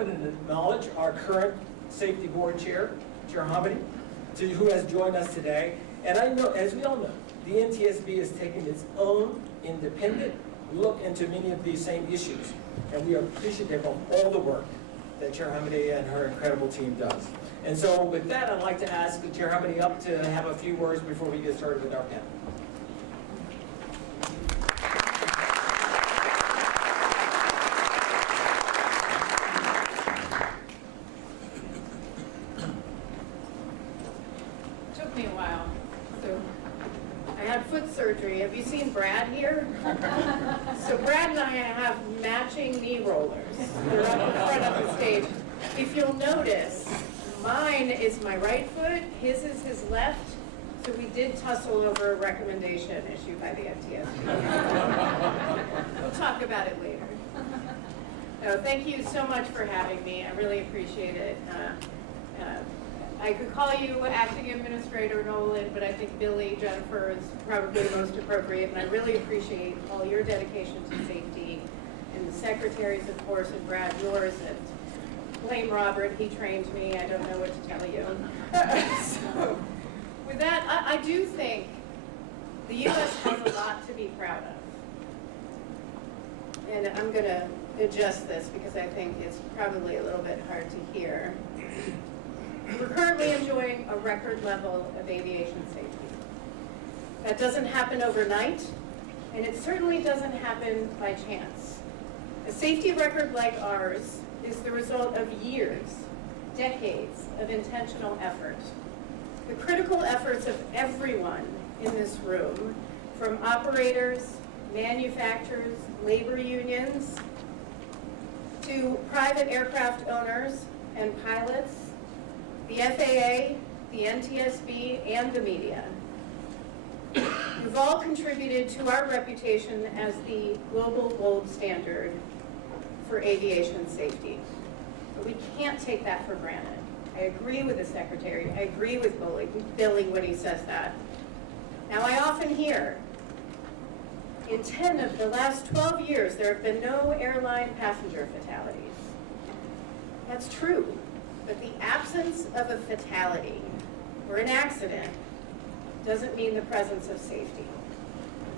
moment and acknowledge our current Safety Board Chair, Chair Hamidi, who has joined us today. And I know, as we all know, the NTSB has taken its own independent look into many of these same issues. And we are appreciative of all the work that Chair Hamidi and her incredible team does. And so with that, I'd like to ask Chair Hamidi up to have a few words before we get started with our panel. Took me a while. So I had foot surgery. Have you seen Brad here? So Brad and I have matching knee rollers. They're up in front of the stage. If you'll notice, mine is my right foot, his is his left, so we did tussle over a recommendation issued by the NTSB. We'll talk about it later. No, thank you so much for having me. I really appreciate it. I could call you Acting Administrator Nolan, but I think Billy Jennifer is probably most appropriate, and I really appreciate all your dedication to safety, and the secretaries, of course, and Brad, yours, and blame Robert, he trained me, I don't know what to tell you. So, with that, I do think the U.S. has a lot to be proud of. And I'm going to adjust this because I think it's probably a little bit hard to hear. We're currently enjoying a record level of aviation safety. That doesn't happen overnight, and it certainly doesn't happen by chance. A safety record like ours is the result of years, decades of intentional effort. The critical efforts of everyone in this room, from operators, manufacturers, labor unions, to private aircraft owners and pilots, the FAA, the NTSB, and the media. You've all contributed to our reputation as the global gold standard for aviation safety. But we can't take that for granted. I agree with the Secretary. I agree with Billy when he says that. Now, I often hear, in 10 of the last 12 years, there have been no airline passenger fatalities. That's true, but the absence of a fatality or an accident doesn't mean the presence of safety.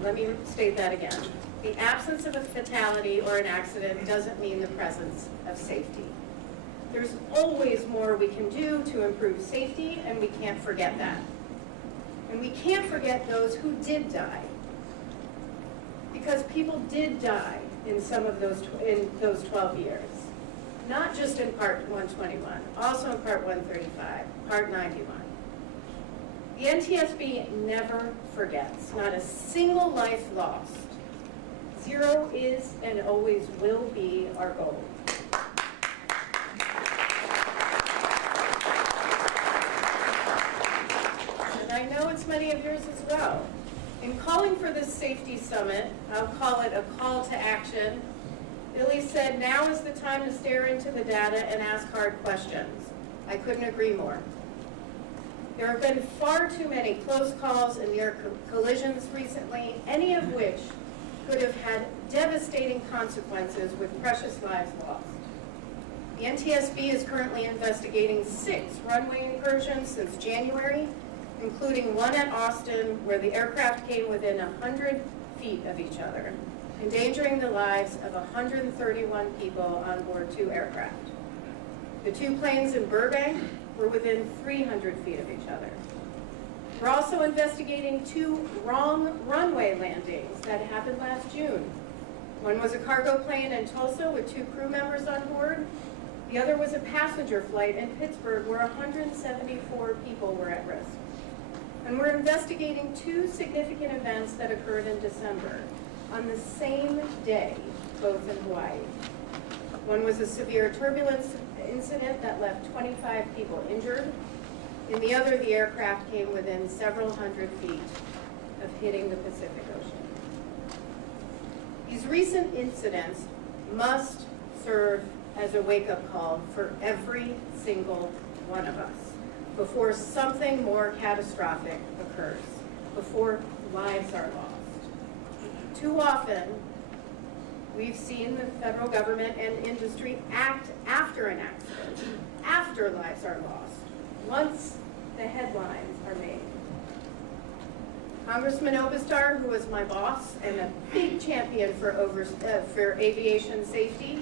Let me state that again. The absence of a fatality or an accident doesn't mean the presence of safety. There's always more we can do to improve safety, and we can't forget that. And we can't forget those who did die. Because people did die in some of those 12 years. Not just in Part 121, also in Part 135, Part 91. The NTSB never forgets, not a single life lost. Zero is and always will be our goal. And I know it's many of yours as well. In calling for this safety summit, I'll call it a call to action. Billy said, now is the time to stare into the data and ask hard questions. I couldn't agree more. There have been far too many close calls and near collisions recently, any of which could have had devastating consequences with precious lives lost. The NTSB is currently investigating 6 runway incursions since January, including one at Austin where the aircraft came within 100 feet of each other, endangering the lives of 131 people on board 2 aircraft. The 2 planes in Burbank were within 300 feet of each other. We're also investigating 2 wrong runway landings that happened last June. One was a cargo plane in Tulsa with 2 crew members on board. The other was a passenger flight in Pittsburgh where 174 people were at risk. And we're investigating 2 significant events that occurred in December on the same day, both in Hawaii. One was a severe turbulence incident that left 25 people injured. In the other, the aircraft came within several hundred feet of hitting the Pacific Ocean. These recent incidents must serve as a wake-up call for every single one of us before something more catastrophic occurs, before lives are lost. Too often, We've seen the federal government and industry act after an accident, after lives are lost, once the headlines are made. Congressman Obastar, who was my boss and a big champion for aviation safety,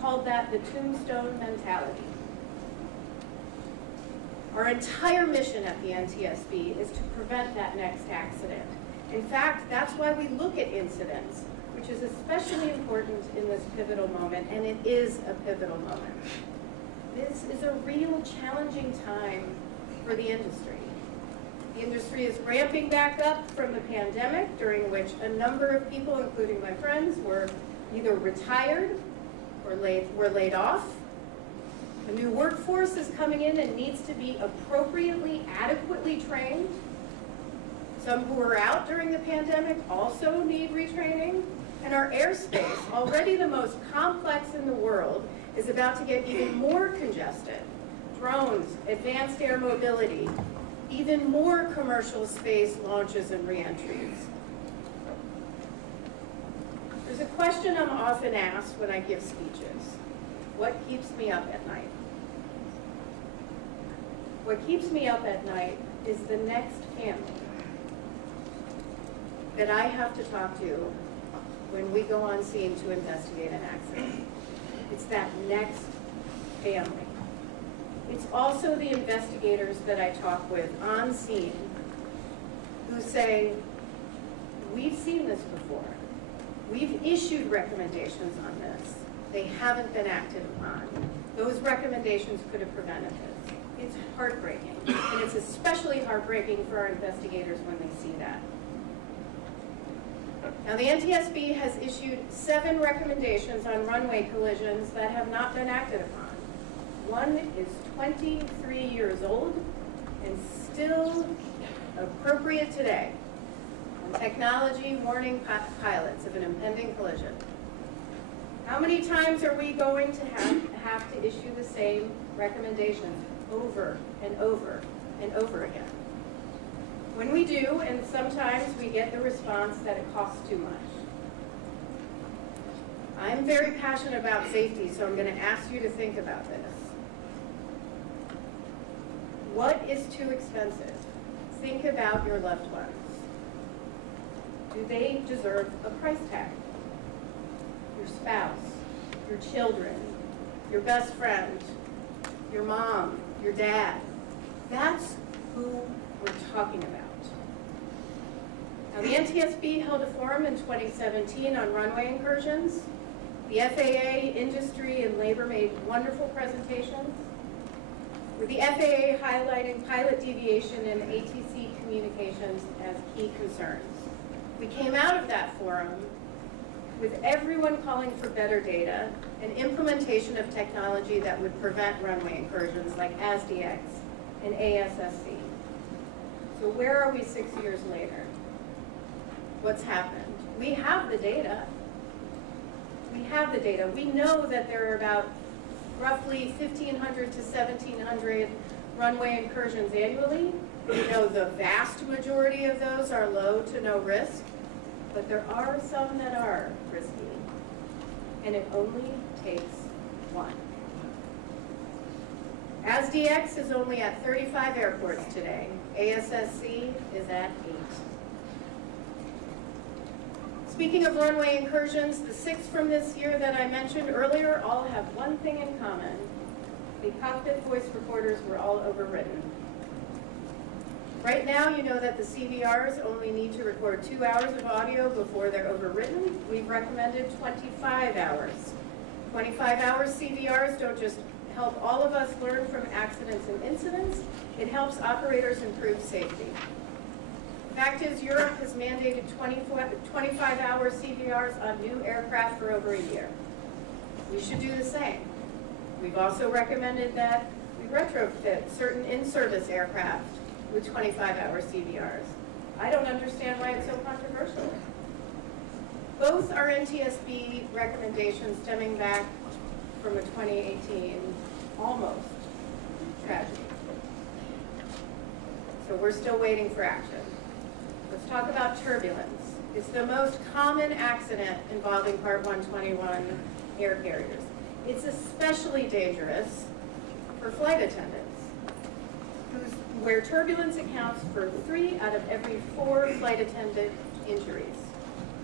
called that the tombstone mentality. Our entire mission at the NTSB is to prevent that next accident. In fact, that's why we look at incidents, which is especially important in this pivotal moment, and it is a pivotal moment. This is a real challenging time for the industry. The industry is ramping back up from the pandemic, during which a number of people, including my friends, were either retired or were laid off. A new workforce is coming in and needs to be appropriately, adequately trained. Some who were out during the pandemic also need retraining. And our airspace, already the most complex in the world, is about to get even more congested. Drones, advanced air mobility, even more commercial space launches and reentries. There's a question I'm often asked when I give speeches. What keeps me up at night? What keeps me up at night is the next family that I have to talk to when we go on scene to investigate an accident. It's that next family. It's also the investigators that I talk with on scene who say, we've seen this before. We've issued recommendations on this. They haven't been acted upon. Those recommendations could have prevented this. It's heartbreaking, and it's especially heartbreaking for our investigators when they see that. Now, the NTSB has issued 7 recommendations on runway collisions that have not been acted upon. One is 23 years old and still appropriate today. On technology warning pilots of an impending collision. How many times are we going to have to issue the same recommendations over and over and over again? When we do, and sometimes we get the response that it costs too much. I'm very passionate about safety, so I'm going to ask you to think about this. What is too expensive? Think about your loved ones. Do they deserve a price tag? Your spouse, your children, your best friend, your mom, your dad. That's who we're talking about. Now, the NTSB held a forum in 2017 on runway incursions. The FAA, industry, and labor made wonderful presentations, with the FAA highlighting pilot deviation and ATC communications as key concerns. We came out of that forum with everyone calling for better data and implementation of technology that would prevent runway incursions like ASDX and ASSC. So where are we 6 years later? What's happened? We have the data. We have the data. We know that there are about roughly 1,500 to 1,700 runway incursions annually. We know the vast majority of those are low to no risk, but there are some that are risky, and it only takes one. ASDX is only at 35 airports today. ASSC is at 8. Speaking of runway incursions, the 6 from this year that I mentioned earlier all have one thing in common. The cockpit voice recorders were all overwritten. Right now, you know that the CVRs only need to record 2 hours of audio before they're overwritten. We've recommended 25 hours. 25-hour CVRs don't just help all of us learn from accidents and incidents, it helps operators improve safety. The fact is, Europe has mandated 25-hour CVRs on new aircraft for over a year. We should do the same. We've also recommended that we retrofit certain in-service aircraft with 25-hour CVRs. I don't understand why it's so controversial. Both are NTSB recommendations stemming back from a 2018 almost tragedy. So we're still waiting for action. Let's talk about turbulence. It's the most common accident involving Part 121 air carriers. It's especially dangerous for flight attendants, where turbulence accounts for 3 out of every 4 flight attendant injuries.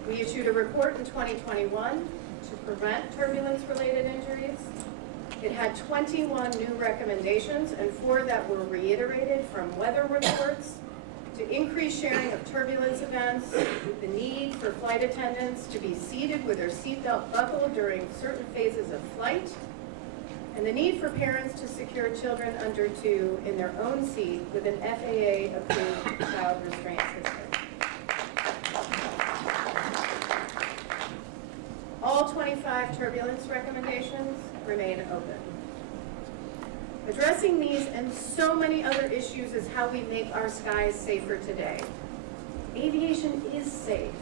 We issued a report in 2021 to prevent turbulence-related injuries. It had 21 new recommendations and 4 that were reiterated from weather reports, to increase sharing of turbulence events, the need for flight attendants to be seated with their seatbelt buckled during certain phases of flight, and the need for parents to secure children under 2 in their own seat with an FAA-approved child restraint system. All 25 turbulence recommendations remain open. Addressing these and so many other issues is how we make our skies safer today. Aviation is safe.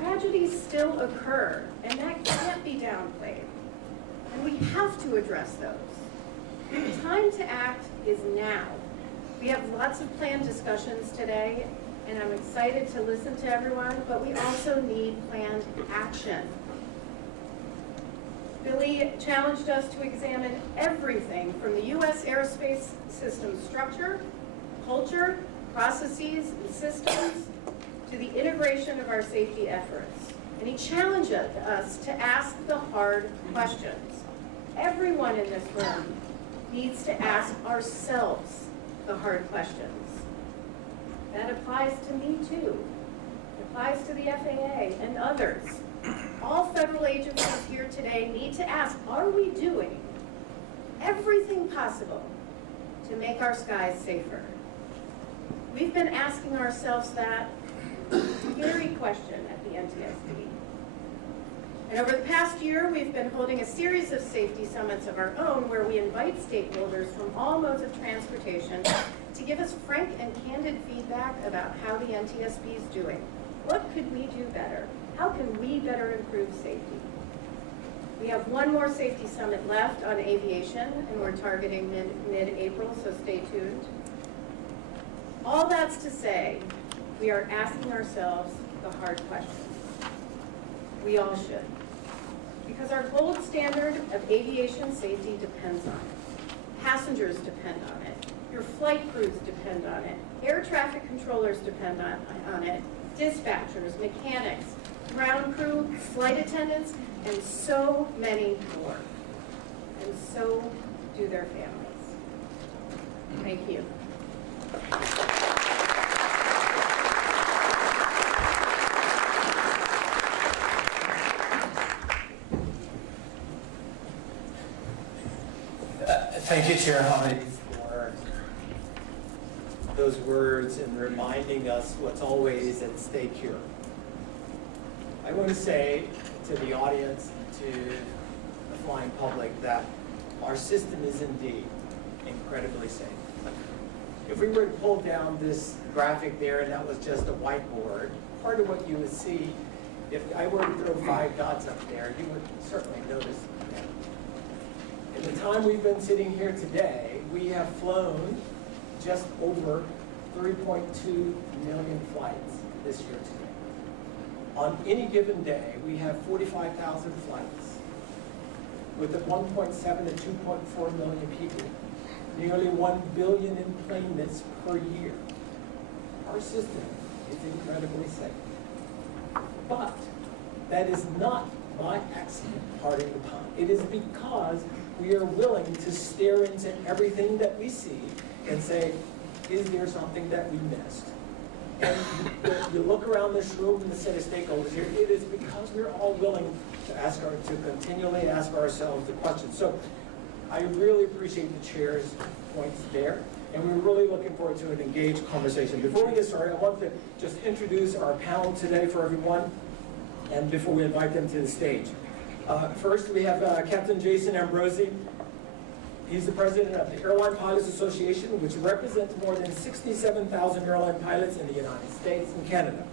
Tragedies still occur, and that can't be downplayed. And we have to address those. The time to act is now. We have lots of planned discussions today, and I'm excited to listen to everyone, but we also need planned action. Billy challenged us to examine everything from the U.S. aerospace system structure, culture, processes, and systems, to the integration of our safety efforts. And he challenged us to ask the hard questions. Everyone in this room needs to ask ourselves the hard questions. That applies to me too. It applies to the FAA and others. All federal agencies here today need to ask, are we doing everything possible to make our skies safer? We've been asking ourselves that very question at the NTSB. And over the past year, we've been holding a series of safety summits of our own where we invite stakeholders from all modes of transportation to give us frank and candid feedback about how the NTSB is doing. What could we do better? How can we better improve safety? We have one more safety summit left on aviation, and we're targeting mid-April, so stay tuned. All that's to say, we are asking ourselves the hard questions. We all should. Because our gold standard of aviation safety depends on it. Passengers depend on it. Your flight crews depend on it. Air traffic controllers depend on it. Dispatchers, mechanics, ground crew, flight attendants, and so many more. And so do their families. Thank you. Thank you, Chair Hamid, for those words and reminding us what's always at stake here. I want to say to the audience, to the flying public, that our system is indeed incredibly safe. If we were to pull down this graphic there and that was just a whiteboard, part of what you would see, if I were to throw 5 dots up there, you would certainly notice that. In the time we've been sitting here today, we have flown just over 3.2 million flights this year today. On any given day, we have 45,000 flights with 1.7 to 2.4 million people, nearly 1 billion enplanements per year. Our system is incredibly safe. But that is not by accident, pardon the pun. It is because we are willing to stare into everything that we see and say, is there something that we missed? And you look around this room and the set of stakeholders here, it is because we're all willing to continually ask ourselves the questions. So I really appreciate the chair's points there, and we're really looking forward to an engaged conversation. Before we get started, I want to just introduce our panel today for everyone, and before we invite them to the stage. First, we have Captain Jason Ambrosi. He's the president of the Airline Pilots Association, which represents more than 67,000 airline pilots in the United States and Canada.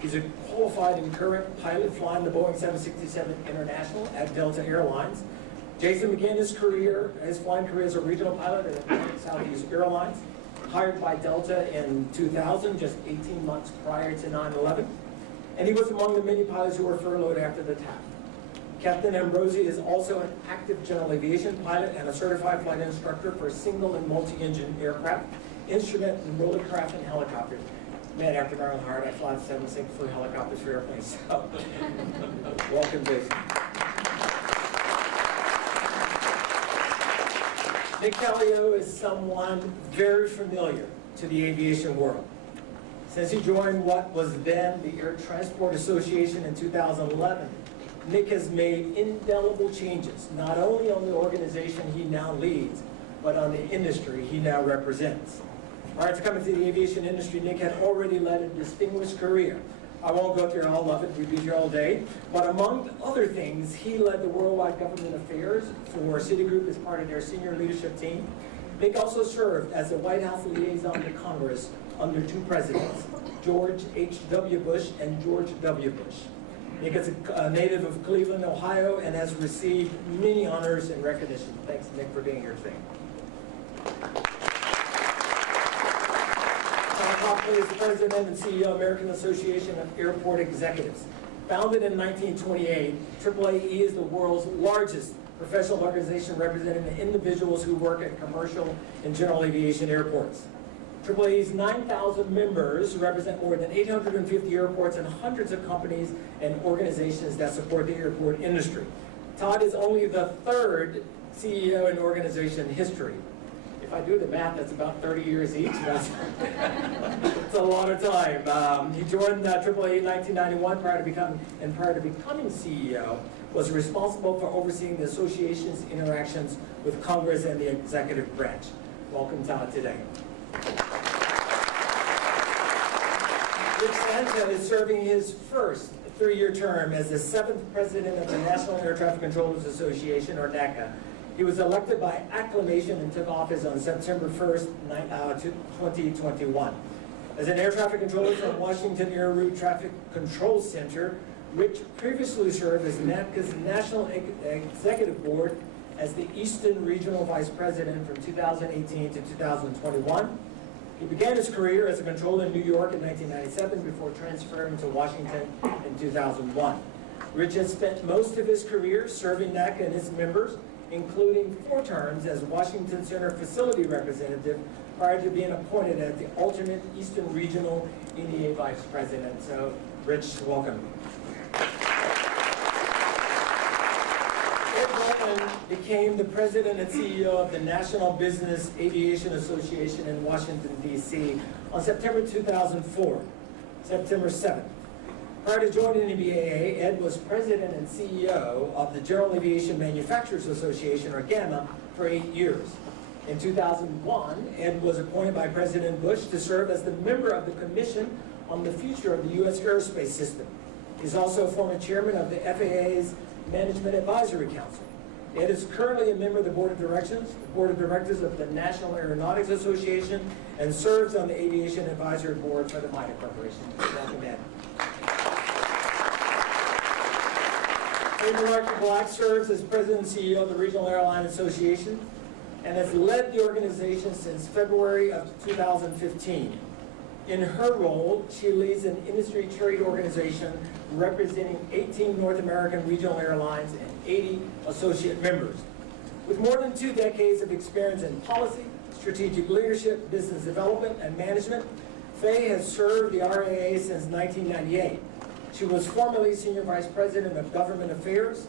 He's a qualified and current pilot flying the Boeing 767 International at Delta Airlines. Jason began his flying career as a regional pilot at Southeast Airlines, hired by Delta in 2000, just 18 months prior to 9/11. and he was among the many pilots who were furloughed after the attack. Captain Ambrosi is also an active general aviation pilot and a certified flight instructor for single and multi-engine aircraft, instrument and rotorcraft, and helicopters. Man, after Maryland Hard, I fly the 767 for helicopters for airplanes, so welcome, Jason. Nick Callio is someone very familiar to the aviation world. Since he joined what was then the Air Transport Association in 2011, Nick has made indelible changes, not only on the organization he now leads, but on the industry he now represents. Prior to coming to the aviation industry, Nick had already led a distinguished career. I won't go through all of it, we'd be here all day, but among other things, he led the worldwide government affairs for Citigroup as part of their senior leadership team. Nick also served as the White House liaison to Congress under two presidents, George H.W. Bush and George W. Bush. Nick is a native of Cleveland, Ohio, and has received many honors and recognition. Thanks, Nick, for being here today. Tom Copley is the president and CEO of American Association of Airport Executives. Founded in 1928, AAAE is the world's largest professional organization representing the individuals who work at commercial and general aviation airports. AAAE's 9,000 members represent more than 850 airports and hundreds of companies and organizations that support the airport industry. Todd is only the third CEO in organization history. If I do the math, that's about 30 years each. That's a lot of time. He joined AAA in 1991 prior to becoming CEO, was responsible for overseeing the association's interactions with Congress and the executive branch. Welcome, Todd, today. Rich Sanchez is serving his first three-year term as the 7th president of the National Air Traffic Controllers Association, or NACA. He was elected by acclamation and took office on September 1st, 2021. As an air traffic controller from Washington Air Route Traffic Control Center, Rich previously served as NACA's National Executive Board as the Eastern Regional Vice President from 2018 to 2021. He began his career as a controller in New York in 1997 before transferring to Washington in 2001. Rich has spent most of his career serving NACA and its members, including 4 terms as Washington Center Facility Representative prior to being appointed as the alternate Eastern Regional NEA Vice President. So, Rich, welcome. Became the president and CEO of the National Business Aviation Association in Washington, D.C. on September 2004, September 7th. Prior to joining the BAA, Ed was president and CEO of the General Aviation Manufacturers Association, or GAMA, for 8 years. In 2001, Ed was appointed by President Bush to serve as the member of the Commission on the Future of the U.S. Aerospace System. He's also former chairman of the FAA's Management Advisory Council. Ed is currently a member of the Board of Directors of the National Aeronautics Association, and serves on the Aviation Advisory Board for the MITA Corporation. Welcome, Ed. Mark Black serves as President and CEO of the Regional Airline Association and has led the organization since February of 2015. In her role, she leads an industry trade organization representing 18 North American regional airlines and 80 associate members. With more than 2 decades of experience in policy, strategic leadership, business development, and management, Faye has served the RAA since 1998. She was formerly Senior Vice President of Government Affairs.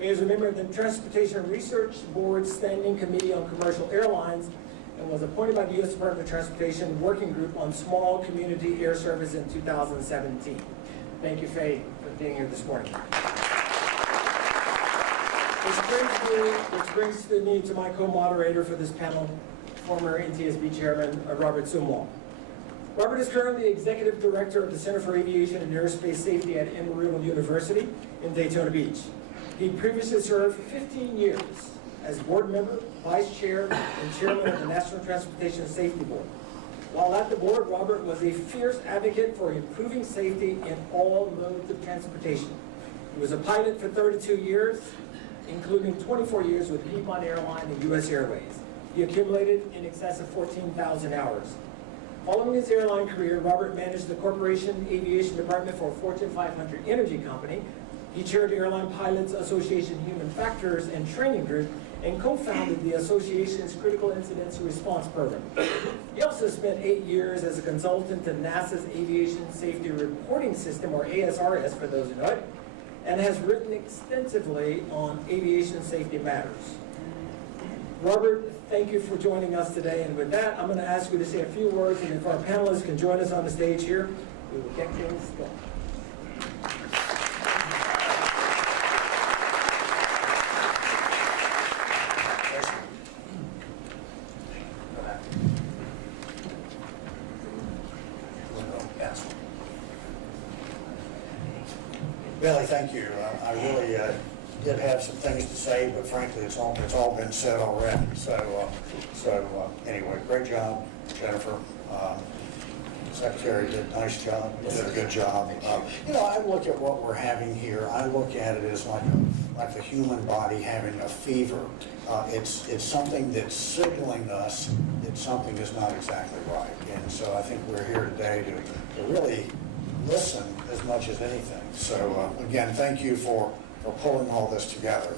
Faye is a member of the Transportation Research Board Standing Committee on Commercial Airlines and was appointed by the U.S. Department of Transportation Working Group on Small Community Air Service in 2017. Thank you, Faye, for being here this morning. Which brings me to my co-moderator for this panel, former NTSB Chairman Robert Sumwalt. Robert is currently Executive Director of the Center for Aviation and Aerospace Safety at Embry-Riddle University in Daytona Beach. He previously served 15 years as board member, vice chair, and chairman of the National Transportation Safety Board. While at the board, Robert was a fierce advocate for improving safety in all modes of transportation. He was a pilot for 32 years, including 24 years with Piedmont Airline and U.S. Airways. He accumulated in excess of 14,000 hours. Following his airline career, Robert managed the corporation aviation department for a Fortune 500 energy company. He chaired the Airline Pilots Association Human Factors and Training Group and co-founded the association's Critical Incidents Response Program. He also spent 8 years as a consultant to NASA's Aviation Safety Reporting System, or ASRS for those who know it, and has written extensively on aviation safety matters. Robert, thank you for joining us today, and with that, I'm going to ask you to say a few words, and if our panelists can join us on the stage here, we will get things going. Billy, thank you. I really did have some things to say, but frankly, it's all been said already. So anyway, great job, Jennifer. Secretary did a nice job. You did a good job. I look at what we're having here. I look at it as like the human body having a fever. It's something that's signaling us that something is not exactly right. And so I think we're here today to really listen as much as anything. So again, thank you for pulling all this together.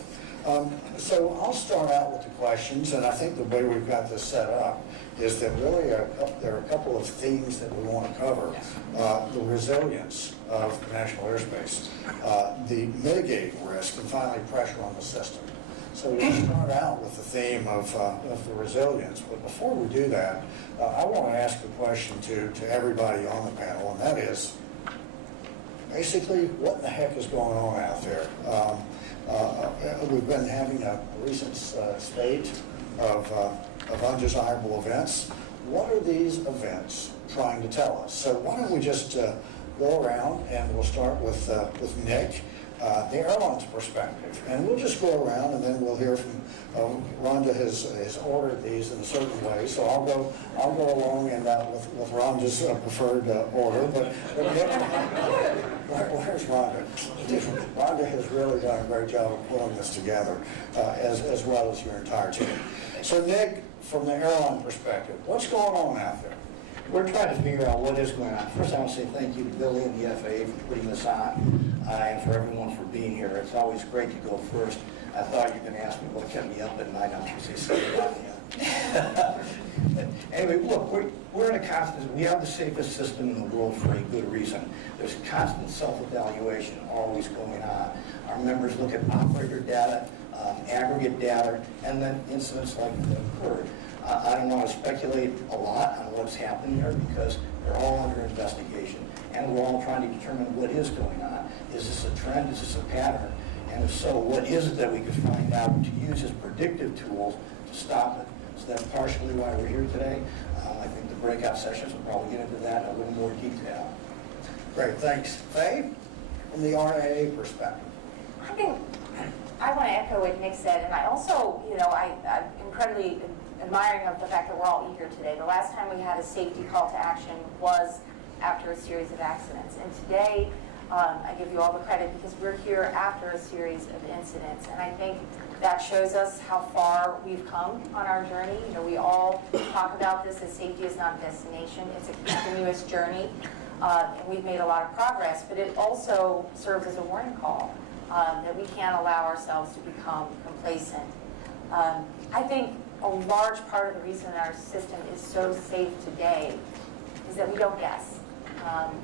So I'll start out with the questions, and I think the way we've got this set up is that really there are a couple of themes that we want to cover. The resilience of national airspace, the mitigating risk, and finally pressure on the system. So we'll start out with the theme of the resilience, but before we do that, I want to ask a question to everybody on the panel, and that is, basically, what in the heck is going on out there? We've been having a recent spate of undesirable events. What are these events trying to tell us? So why don't we just go around, and we'll start with Nick, the airline's perspective. And we'll just go around, and then we'll hear from Rhonda has ordered these in a certain way. So I'll go along and with Rhonda's preferred order. But Nick, where's Rhonda? Rhonda has really done a great job of pulling this together, as well as your entire team. So Nick, from the airline perspective, what's going on out there? We're trying to figure out what is going on. First, I want to say thank you to Billy and the FAA for putting this on, and for everyone for being here. It's always great to go first. I thought you were going to ask me what kept me up at night. I was going to say stay down here. Anyway, look, we're in a constant, we have the safest system in the world for a good reason. There's constant self-evaluation always going on. Our members look at operator data, aggregate data, and then incidents like that occurred. I don't want to speculate a lot on what's happening there because they're all under investigation, and we're all trying to determine what is going on. Is this a trend? Is this a pattern? And if so, what is it that we could find out to use as predictive tools to stop it? So that's partially why we're here today. I think the breakout sessions will probably get into that in a little more detail. Great, thanks. Faye, from the RAA perspective. I think I want to echo what Nick said, and I also, I'm incredibly admiring of the fact that we're all here today. The last time we had a safety call to action was after a series of accidents, and today I give you all the credit because we're here after a series of incidents, and I think that shows us how far we've come on our journey. We all talk about this as safety is not a destination, it's a continuous journey, and we've made a lot of progress, but it also serves as a warning call that we can't allow ourselves to become complacent. I think a large part of the reason that our system is so safe today is that we don't guess.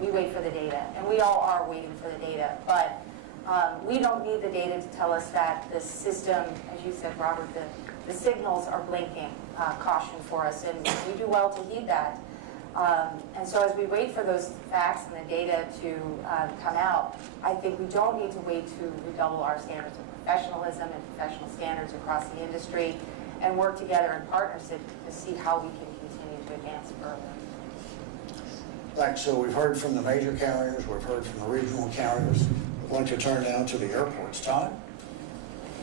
We wait for the data, and we all are waiting for the data, but we don't need the data to tell us that the system, as you said, Robert, the signals are blinking caution for us, and we do well to heed that. And so as we wait for those facts and the data to come out, I think we don't need to wait to redouble our standards of professionalism and professional standards across the industry and work together in partnership to see how we can continue to advance further. Thanks. So we've heard from the major carriers, we've heard from the regional carriers. We're going to turn now to the airports. Todd?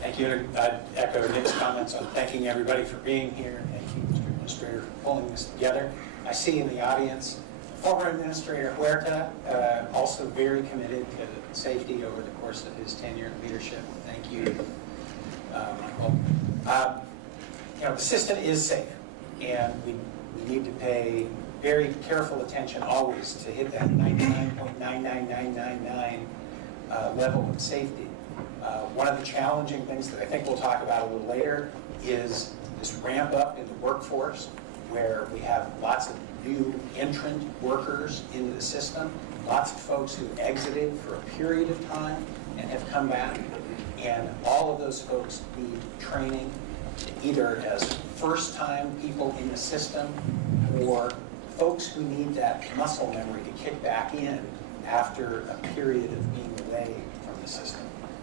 Thank you. I'd echo Nick's comments on thanking everybody for being here. Thank you, Mr. Administrator, for pulling this together. I see in the audience former Administrator Huerta, also very committed to safety over the course of his tenure in leadership. Thank you, Michael. The system is safe, and we need to pay very careful attention always to hit that 99.99999 level of safety. One of the challenging things that I think we'll talk about a little later is this ramp up in the workforce, where we have lots of new entrant workers into the system, lots of folks who exited for a period of time and have come back, and all of those folks need training, either as first-time people in the system or folks who need that muscle memory to kick back in after a period of being away from the system.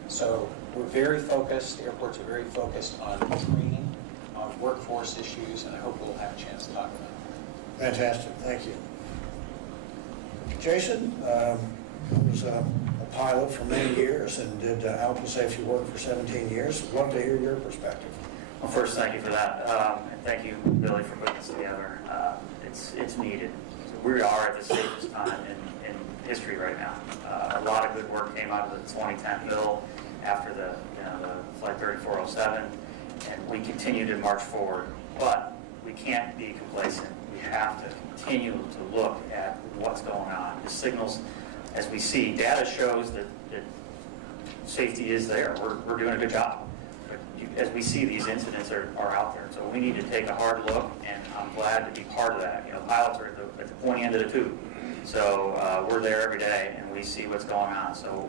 So we're very focused, airports are very focused on training, on workforce issues, and I hope we'll have a chance to talk about it. Fantastic, thank you. Jason was a pilot for many years and did Alpha Safety work for 17 years. Love to hear your perspective. Well, first, thank you for that, and thank you, Billy, for putting this together. It's needed. We are at the safest time in history right now. A lot of good work came out of the 2010 bill after the Flight 3407, and we continue to march forward. But we can't be complacent. We have to continue to look at what's going on. The signals, as we see, data shows that safety is there. We're doing a good job. As we see, these incidents are out there. So we need to take a hard look, and I'm glad to be part of that. Pilots are at the pointy end of the tube. So we're there every day, and we see what's going on. So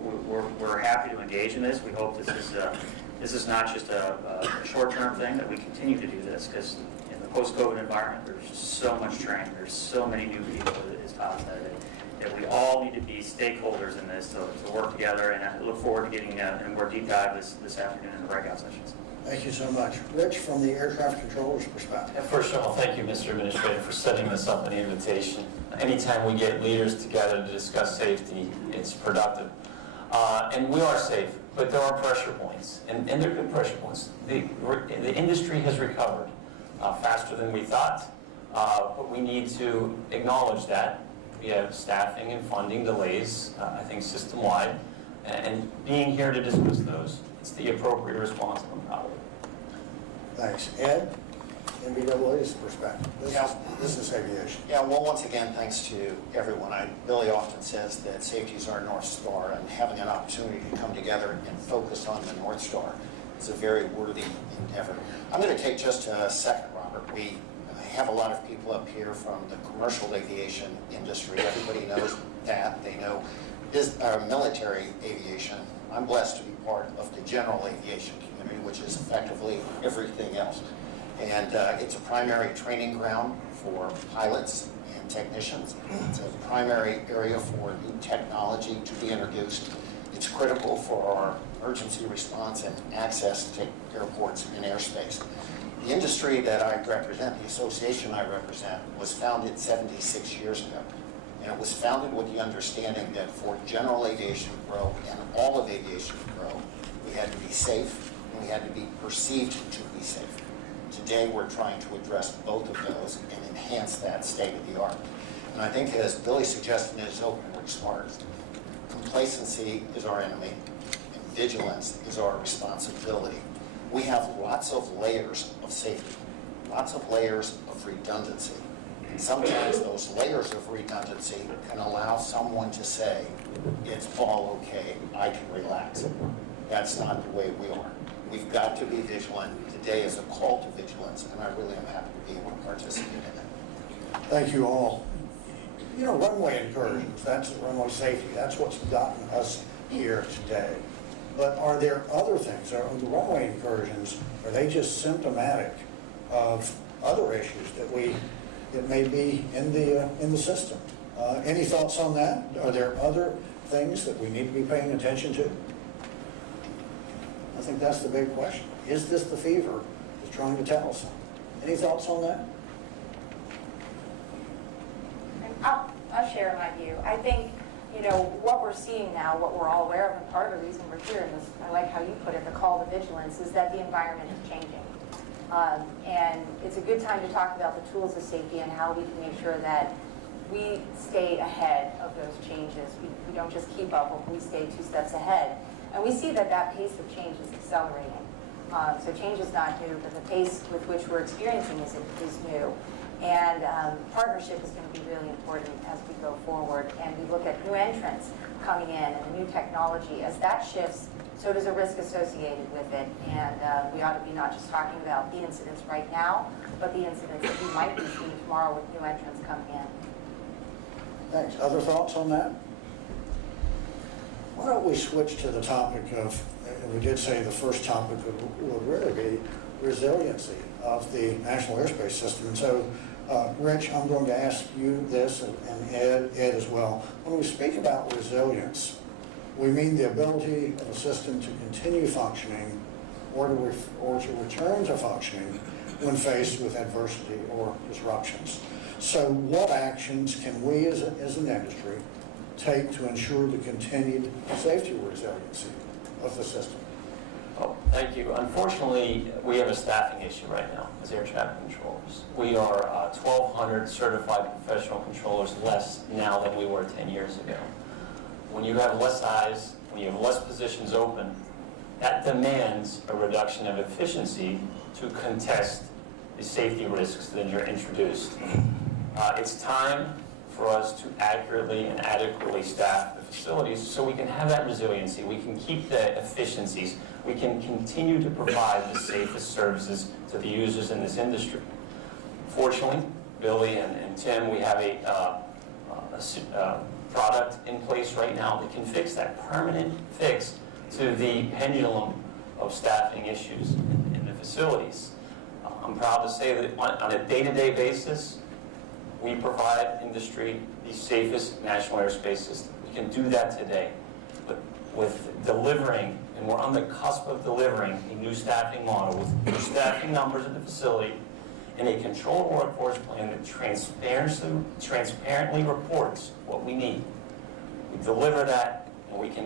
we're happy to engage in this. We hope this is not just a short-term thing, that we continue to do this, because in the post-COVID environment, there's just so much training. There's so many new people, as Todd said, that we all need to be stakeholders in this to work together, and I look forward to getting a more deep dive this afternoon in the breakout sessions. Thank you so much. Rich, from the air traffic controller's perspective. First of all, thank you, Mr. Administrator, for setting this up in the invitation. Anytime we get leaders together to discuss safety, it's productive. And we are safe, but there are pressure points, and they're good pressure points. The industry has recovered faster than we thought, but we need to acknowledge that. We have staffing and funding delays, I think system-wide, and being here to discuss those, it's the appropriate response, and I'm proud of it. Thanks. Ed, NBAA's perspective. This is aviation. Yeah, well, once again, thanks to everyone. Billy often says that safety is our North Star, and having an opportunity to come together and focus on the North Star is a very worthy endeavor. I'm going to take just a second, Robert. We have a lot of people up here from the commercial aviation industry. Everybody knows that. They know military aviation. I'm blessed to be part of the general aviation community, which is effectively everything else. And it's a primary training ground for pilots and technicians. It's a primary area for new technology to be introduced. It's critical for our emergency response and access to airports and airspace. The industry that I represent, the association I represent, was founded 76 years ago. And it was founded with the understanding that for general aviation to grow and all of aviation to grow, we had to be safe and we had to be perceived to be safe. Today, we're trying to address both of those and enhance that state of the art. And I think, as Billy suggested in his opening remarks, complacency is our enemy and vigilance is our responsibility. We have lots of layers of safety, lots of layers of redundancy. And sometimes those layers of redundancy can allow someone to say, it's all okay, I can relax. That's not the way we are. We've got to be vigilant. Today is a call to vigilance, and I really am happy to be able to participate in it. Thank you all. You know, runway incursions, that's runway safety. That's what's gotten us here today. But are there other things? Are the runway incursions, are they just symptomatic of other issues that may be in the system? Any thoughts on that? Are there other things that we need to be paying attention to? I think that's the big question. Is this the fever that's trying to tell us something? Any thoughts on that? I'll share my view. I think, what we're seeing now, what we're all aware of, and part of the reason we're here, and this, I like how you put it, the call to vigilance, is that the environment is changing. And it's a good time to talk about the tools of safety and how we can make sure that we stay ahead of those changes. We don't just keep up, but we stay 2 steps ahead. And we see that pace of change is accelerating. So change is not new, but the pace with which we're experiencing is new. And partnership is going to be really important as we go forward. And we look at new entrants coming in and the new technology. As that shifts, so does a risk associated with it. And we ought to be not just talking about the incidents right now, but the incidents that we might be seeing tomorrow with new entrants coming in. Thanks. Other thoughts on that? Why don't we switch to the topic of, and we did say the first topic would really be resiliency of the national airspace system. And so, Rich, I'm going to ask you this, and Ed as well. When we speak about resilience, we mean the ability of a system to continue functioning or to return to functioning when faced with adversity or disruptions. So what actions can we as an industry take to ensure the continued safety resiliency of the system? Oh, thank you. Unfortunately, we have a staffing issue right now as air traffic controllers. We are 1,200 certified professional controllers less now than we were 10 years ago. When you have less eyes, when you have less positions open, that demands a reduction of efficiency to contest the safety risks that are introduced. It's time for us to accurately and adequately staff the facilities so we can have that resiliency, we can keep the efficiencies, we can continue to provide the safest services to the users in this industry. Fortunately, Billy and Tim, we have a product in place right now that can fix that, permanent fix to the pendulum of staffing issues in the facilities. I'm proud to say that on a day-to-day basis, we provide industry the safest national airspace system. We can do that today. But with delivering, and we're on the cusp of delivering a new staffing model with new staffing numbers at the facility and a controlled workforce plan that transparently reports what we need. We deliver that, and we can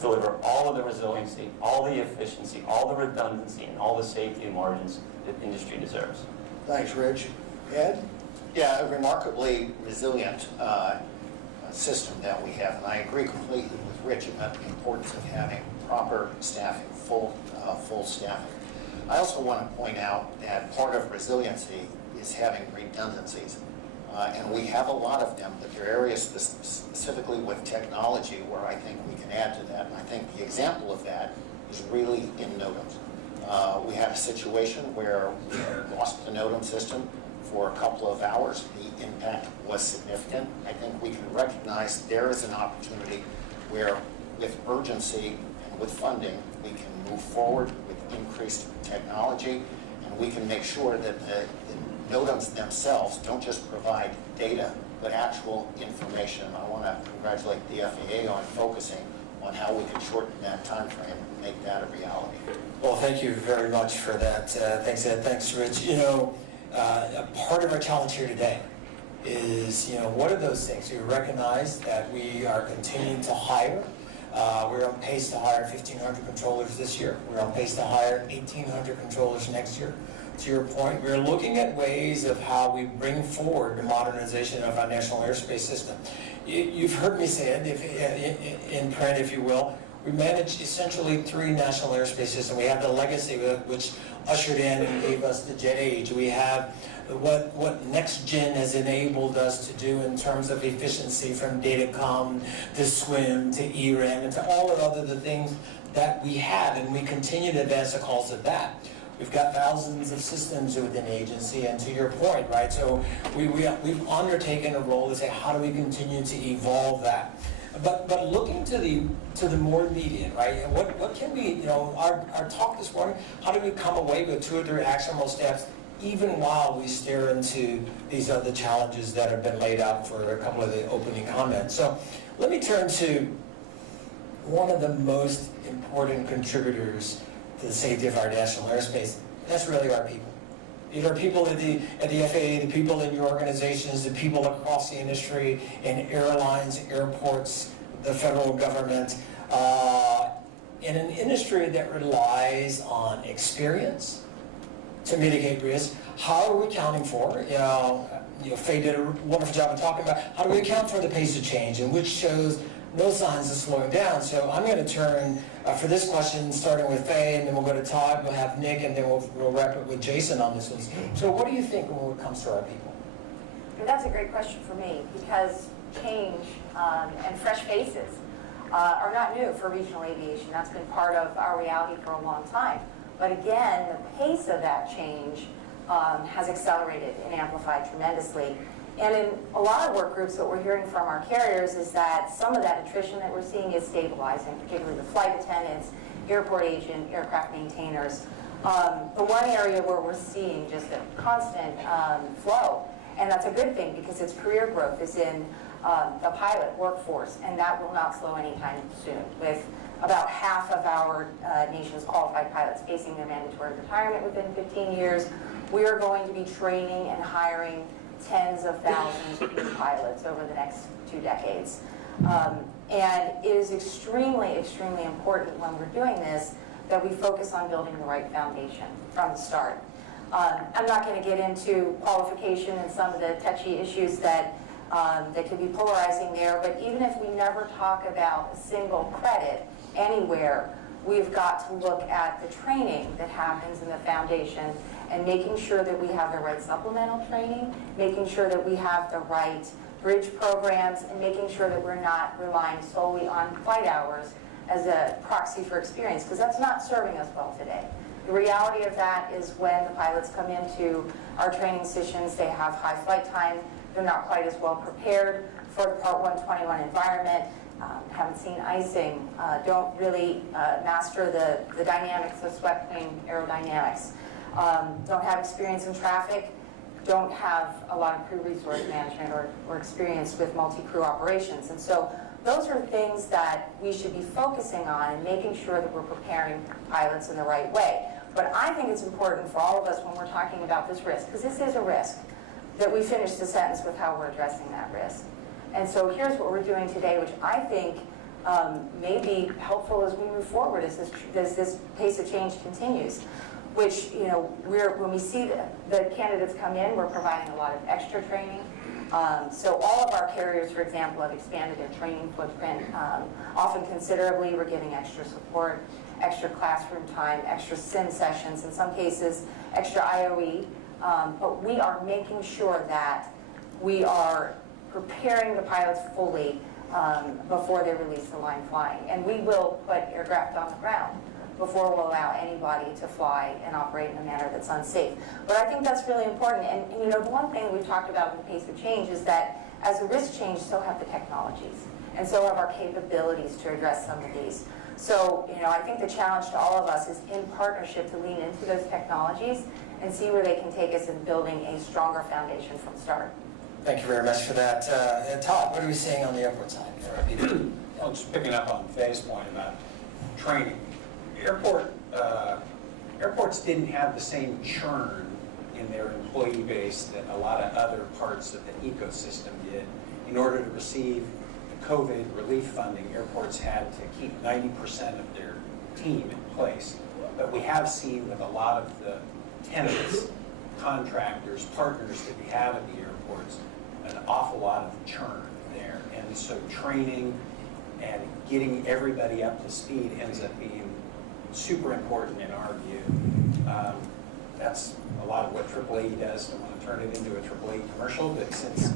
deliver all of the resiliency, all the efficiency, all the redundancy, and all the safety margins that industry deserves. Thanks, Rich. Ed? Yeah, a remarkably resilient system that we have, and I agree completely with Rich about the importance of having proper staffing, full staffing. I also want to point out that part of resiliency is having redundancies, and we have a lot of them, but there are areas specifically with technology where I think we can add to that, and I think the example of that is really in NOTAMs. We had a situation where we lost the NOTAM system for a couple of hours. The impact was significant. I think we can recognize there is an opportunity where with urgency and with funding, we can move forward with increased technology, and we can make sure that the NOTAMs themselves don't just provide data, but actual information. I want to congratulate the FAA on focusing on how we can shorten that time frame and make that a reality. Well, thank you very much for that. Thanks, Ed. Thanks, Rich. You know, a part of our challenge here today is, what are those things? We recognize that we are continuing to hire. We're on pace to hire 1,500 controllers this year. We're on pace to hire 1,800 controllers next year. To your point, we're looking at ways of how we bring forward the modernization of our national airspace system. You've heard me say it in print, if you will. We manage essentially 3 national airspace systems. We have the legacy, which ushered in and gave us the jet age. We have what Next Gen has enabled us to do in terms of efficiency, from Datacom to SWIM to ERAM and to all of the things that we have, and we continue to advance the calls of that. We've got thousands of systems within the agency, and to your point, right? So we've undertaken a role to say, how do we continue to evolve that? But looking to the more immediate, right? What can we, our talk this morning, how do we come away with 2 or 3 actionable steps, even while we stare into these other challenges that have been laid out for a couple of the opening comments? So let me turn to one of the most important contributors to the safety of our national airspace. That's really our people. These are people at the FAA, the people in your organizations, the people across the industry, in airlines, airports, the federal government, in an industry that relies on experience to mitigate risk. How are we accounting for? Faye did a wonderful job of talking about how do we account for the pace of change, and which shows no signs of slowing down. So I'm going to turn, for this question, starting with Faye, and then we'll go to Todd, we'll have Nick, and then we'll wrap it with Jason on this one. So what do you think when it comes to our people? That's a great question for me, because change and fresh faces are not new for regional aviation. That's been part of our reality for a long time. But again, the pace of that change has accelerated and amplified tremendously. And in a lot of work groups, what we're hearing from our carriers is that some of that attrition that we're seeing is stabilizing, particularly the flight attendants, airport agent, aircraft maintainers. The one area where we're seeing just a constant flow, and that's a good thing because it's career growth, is in the pilot workforce, and that will not slow anytime soon. With about half of our nation's qualified pilots facing their mandatory retirement within 15 years, we are going to be training and hiring tens of thousands of new pilots over the next 2 decades. And it is extremely, extremely important when we're doing this that we focus on building the right foundation from the start. I'm not going to get into qualification and some of the touchy issues that can be polarizing there, but even if we never talk about a single credit anywhere, we've got to look at the training that happens in the foundation and making sure that we have the right supplemental training, making sure that we have the right bridge programs, and making sure that we're not relying solely on flight hours as a proxy for experience, because that's not serving us well today. The reality of that is when the pilots come into our training sessions, they have high flight time, they're not quite as well prepared for the Part 121 environment, haven't seen icing, don't really master the dynamics of swept wing aerodynamics, don't have experience in traffic, don't have a lot of crew resource management or experience with multi-crew operations. And so those are things that we should be focusing on and making sure that we're preparing pilots in the right way. But I think it's important for all of us when we're talking about this risk, because this is a risk, that we finish the sentence with how we're addressing that risk. And so here's what we're doing today, which I think may be helpful as we move forward, as this pace of change continues. Which, you know, when we see the candidates come in, we're providing a lot of extra training. So all of our carriers, for example, have expanded their training footprint, often considerably. We're giving extra support, extra classroom time, extra sim sessions, in some cases, extra IOE. But we are making sure that we are preparing the pilots fully before they release the line flying. And we will put aircraft on the ground before we'll allow anybody to fly and operate in a manner that's unsafe. But I think that's really important. And you know, the one thing we've talked about in the pace of change is that as the risks change, so have the technologies. And so have our capabilities to address some of these. So, you know, I think the challenge to all of us is in partnership to lean into those technologies and see where they can take us in building a stronger foundation from the start. Thank you very much for that. Todd, what are we seeing on the airport side for our people? Well, just picking up on Faye's point about training. Airports didn't have the same churn in their employee base that a lot of other parts of the ecosystem did. In order to receive the COVID relief funding, airports had to keep 90% of their team in place. But we have seen with a lot of the tenants, contractors, partners that we have at the airports, an awful lot of churn there. And so training and getting everybody up to speed ends up being super important in our view. That's a lot of what AAA does. I want to turn it into a AAA commercial, but since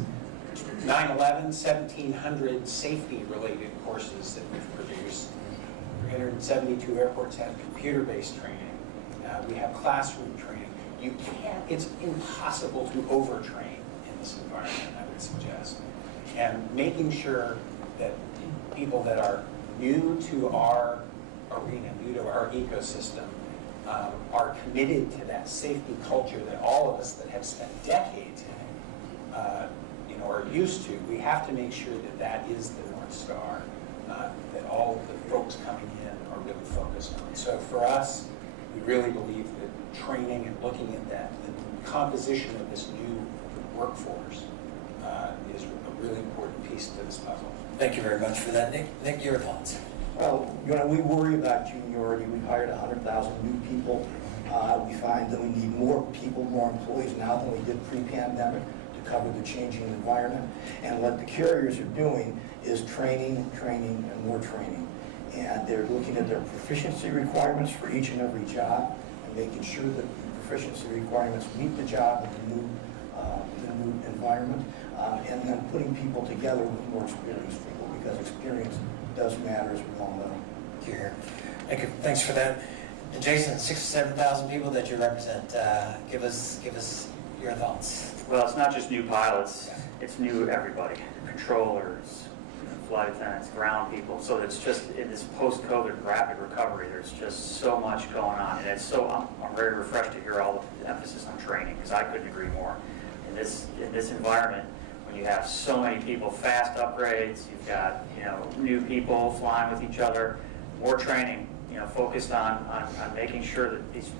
9/11, 1,700 safety-related courses that we've produced. 372 airports have computer-based training. We have classroom training. It's impossible to overtrain in this environment, I would suggest. And making sure that people that are new to our arena, new to our ecosystem, are committed to that safety culture that all of us that have spent decades in it, are used to. We have to make sure that that is the North Star, that all of the folks coming in are really focused on. So for us, we really believe that training and looking at that, the composition of this new workforce is a really important piece to this puzzle. Thank you very much for that. Nick, your thoughts? Well, we worry about juniority. We've hired 100,000 new people. We find that we need more people, more employees now than we did pre-pandemic to to cover the changing environment. And what the carriers are doing is training, training, and more training. And they're looking at their proficiency requirements for each and every job and making sure that the proficiency requirements meet the job with the new environment, and then putting people together with more experienced people, because experience does matter, as we all know. Here. Thank you. Thanks for that. And Jason, 6,000 or 7,000 people that you represent. Give us your thoughts. Well, it's not just new pilots, it's new everybody, controllers, flight attendants, ground people. So it's just, in this post-COVID rapid recovery, there's just so much going on. And it's so, I'm very refreshed to hear all the emphasis on training, because I couldn't agree more. In this environment, when you have so many people, fast upgrades, you've got, new people flying with each other, more training, focused on making sure that these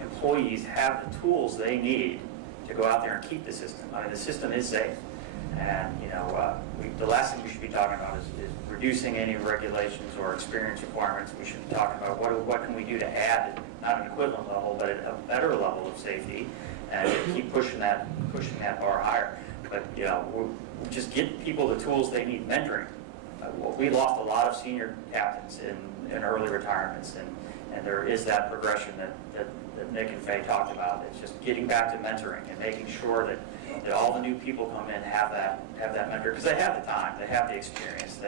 employees have the tools they need to go out there and keep the system. I mean, the system is safe. And, the last thing we should be talking about is reducing any regulations or experience requirements. We should be talking about what can we do to add, not an equivalent level, but a better level of safety, and keep pushing that bar higher. But, we just get people the tools they need. Mentoring. We lost a lot of senior captains in early retirements, and there is that progression that Nick and Faye talked about. It's just getting back to mentoring and making sure that all the new people come in have that mentor, because they have the time, they have the experience.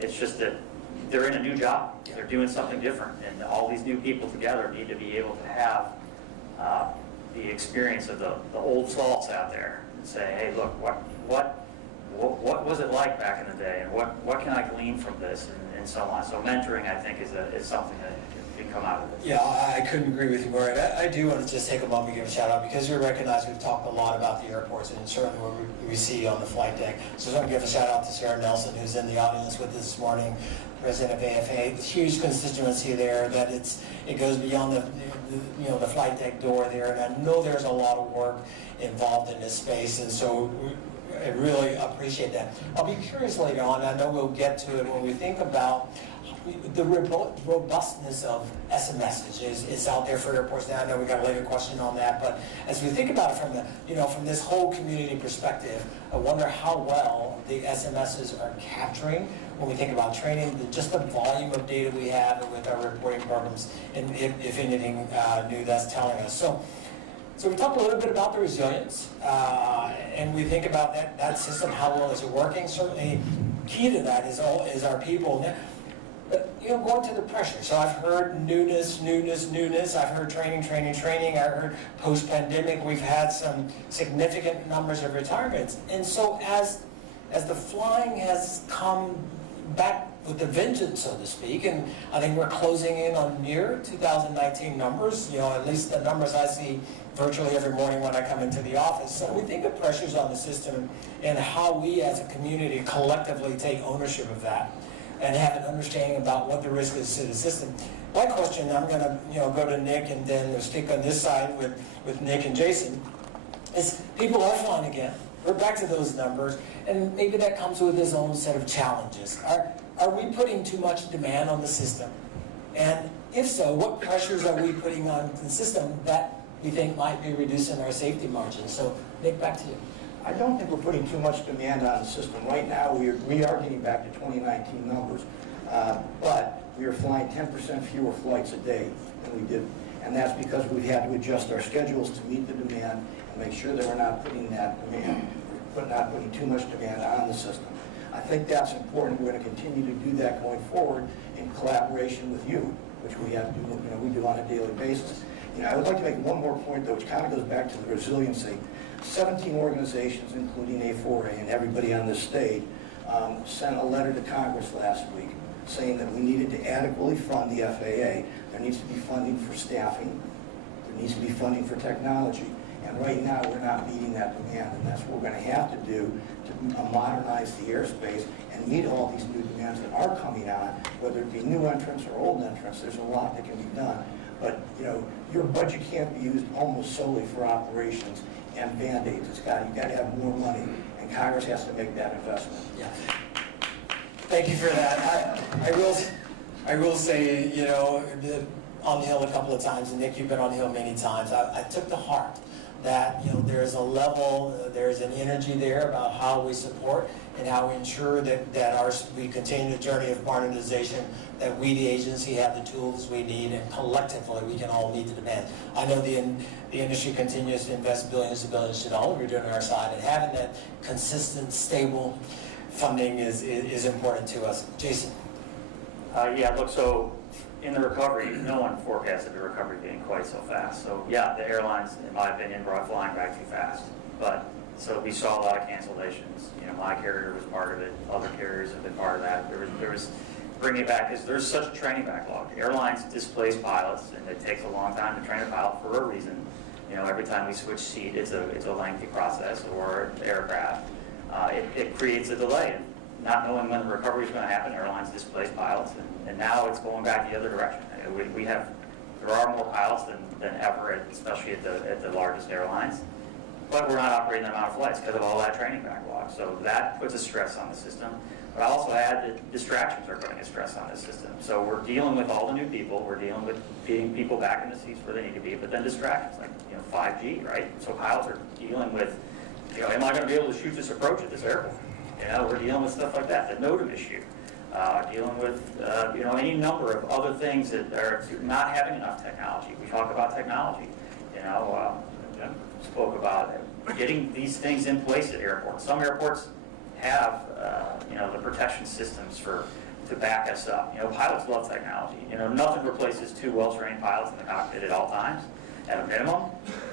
It's just that they're in a new job, they're doing something different, and all these new people together need to be able to have the experience of the old salts out there and say, hey, look, what was it like back in the day, and what can I glean from this, and so on. So mentoring, I think, is something that can come out of it. Yeah, I couldn't agree with you more. I do want to just take a moment to give a shout out, because you recognize we've talked a lot about the airports, and certainly what we see on the flight deck. So I want to give a shout out to Sarah Nelson, who's in the audience with us this morning, president of AFA. Huge constituency there, that it goes beyond the flight deck door there, and I know there's a lot of work involved in this space, and so I really appreciate that. I'll be curious later on, I know we'll get to it, when we think about the robustness of SMS is out there for airports now. I know we got a later question on that, but as we think about it from this whole community perspective, I wonder how well the SMSs are capturing when we think about training, just the volume of data we have with our reporting programs, and if anything new that's telling us. So we talked a little bit about the resilience, and we think about that system, how well is it working? Certainly, key to that is our people. But going to the pressure. So I've heard newness. I've heard training. I heard post-pandemic, we've had some significant numbers of retirements. And so as the flying has come back with the vengeance, so to speak, and I think we're closing in on near 2019 numbers, at least the numbers I see virtually every morning when I come into the office. So we think of pressures on the system and how we as a community collectively take ownership of that and have an understanding about what the risk is to the system. My question, I'm going to go to Nick and then stick on this side with Nick and Jason, is people are flying again. We're back to those numbers, and maybe that comes with its own set of challenges. Are we putting too much demand on the system? And if so, what pressures are we putting on the system that we think might be reducing our safety margins? So, Nick, back to you. I don't think we're putting too much demand on the system. Right now, we are getting back to 2019 numbers, but we are flying 10% fewer flights a day than we did. And that's because we've had to adjust our schedules to meet the demand and make sure that we're not putting too much demand on the system. I think that's important. We're going to continue to do that going forward in collaboration with you, which we have to do, we do on a daily basis. I would like to make one more point, though, which kind of goes back to the resiliency. 17 organizations, including A4A and everybody on this stage, sent a letter to Congress last week saying that we needed to adequately fund the FAA. There needs to be funding for staffing. There needs to be funding for technology. And right now, we're not meeting that demand, and that's what we're going to have to do to modernize the airspace and meet all these new demands that are coming on, whether it be new entrants or old entrants. There's a lot that can be done. But, your budget can't be used almost solely for operations and Band-Aids. You've got to have more money, and Congress has to make that investment. Yeah. Thank you for that. I will say, on the Hill a couple of times, and Nick, you've been on the Hill many times. I took to heart that, there's a level, there's an energy there about how we support and how we ensure that we continue the journey of modernization, that we, the agency, have the tools we need, and collectively we can all meet the demand. I know the industry continues to invest billions and billions of dollars. We're doing our side, and having that consistent, stable funding is important to us. Jason? Yeah, look, so in the recovery, no one forecasted the recovery being quite so fast. So yeah, the airlines, in my opinion, brought flying back too fast. But so we saw a lot of cancellations. My carrier was part of it. Other carriers have been part of that. There was bringing it back because there's such a training backlog. Airlines displace pilots, and it takes a long time to train a pilot for a reason. Every time we switch seat, it's a lengthy process, or aircraft. It creates a delay. Not knowing when the recovery is going to happen, airlines displace pilots, and now it's going back the other direction. There are more pilots than ever, especially at the largest airlines, but we're not operating the amount of flights because of all that training backlog. So that puts a stress on the system. But I also add that distractions are putting a stress on the system. So we're dealing with all the new people. We're dealing with getting people back in the seats where they need to be, but then distractions like 5G, right? So pilots are dealing with, am I going to be able to shoot this approach at this airport? We're dealing with stuff like that, the NOTAM issue. Dealing with, any number of other things that are not having enough technology. We talk about technology. Jim spoke about getting these things in place at airports. Some airports have, the protection systems to back us up. Pilots love technology. Nothing replaces two well-trained pilots in the cockpit at all times, at a minimum.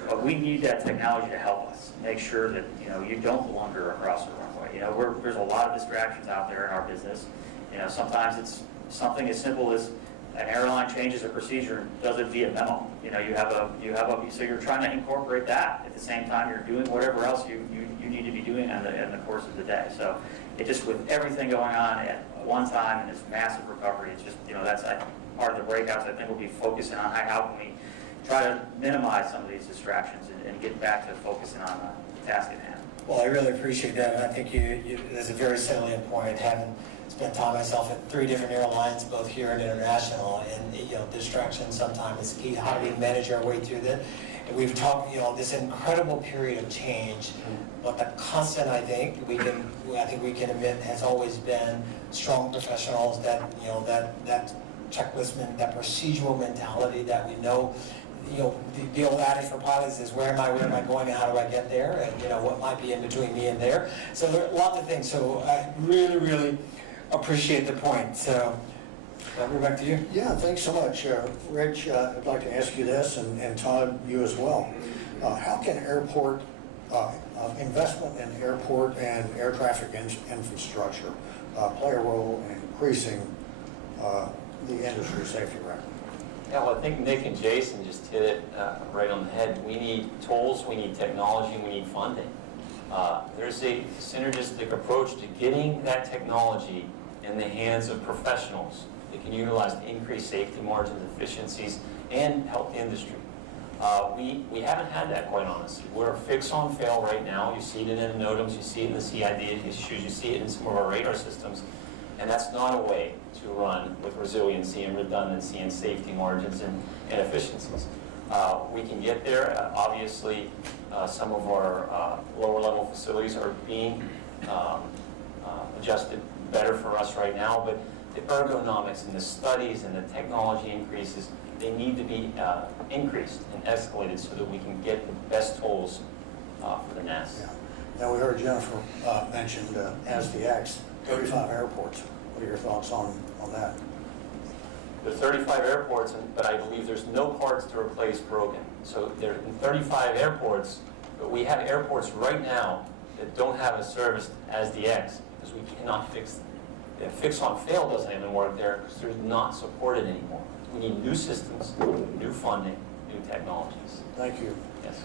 But we need that technology to help us make sure that you don't blunder across the runway. There's a lot of distractions out there in our business. Sometimes it's something as simple as an airline changes a procedure and does it via memo. So you're trying to incorporate that at the same time you're doing whatever else you need to be doing in the course of the day. So it just, with everything going on at one time and this massive recovery, it's just, that's part of the breakouts. I think we'll be focusing on how can we try to minimize some of these distractions and get back to focusing on the task at hand. Well, I really appreciate that, and I think that's a very salient point. Having spent time myself at 3 different airlines, both here and international, and distraction sometimes is key. How do we manage our way through that? And we've talked, this incredible period of change, but the constant, I think we can admit, has always been strong professionals. That that checklist, that procedural mentality that we know. The old adage for pilots is, where am I going, and how do I get there, and what might be in between me and there. So there are lots of things. So I really, really appreciate the point. So we're back to you. Yeah, thanks so much. Rich, I'd like to ask you this, and Todd, you as well. How can investment in airport and air traffic infrastructure play a role in increasing the industry safety record? Yeah, well, I think Nick and Jason just hit it right on the head. We need tools, we need technology, we need funding. There's a synergistic approach to getting that technology in the hands of professionals that can utilize to increase safety margins, efficiencies, and help the industry. We haven't had that, quite honestly. We're fix on fail right now. You see it in the NOTAMs, you see it in the CID issues, you see it in some of our radar systems, and that's not a way to run with resiliency and redundancy and safety margins and efficiencies. We can get there. Obviously, some of our lower level facilities are being adjusted better for us right now, but the ergonomics and the studies and the technology increases, they need to be increased and escalated so that we can get the best tools for the NASA. Yeah. Now, we heard Jennifer mentioned ASDX, 35 airports. What are your thoughts on that? There are 35 airports, but I believe there's no parts to replace broken. So there are 35 airports, but we have airports right now that don't have a service as the X because we cannot fix them. The fix on fail doesn't even work there because they're not supported anymore. We need new systems, new funding, new technologies. Thank you. Yes.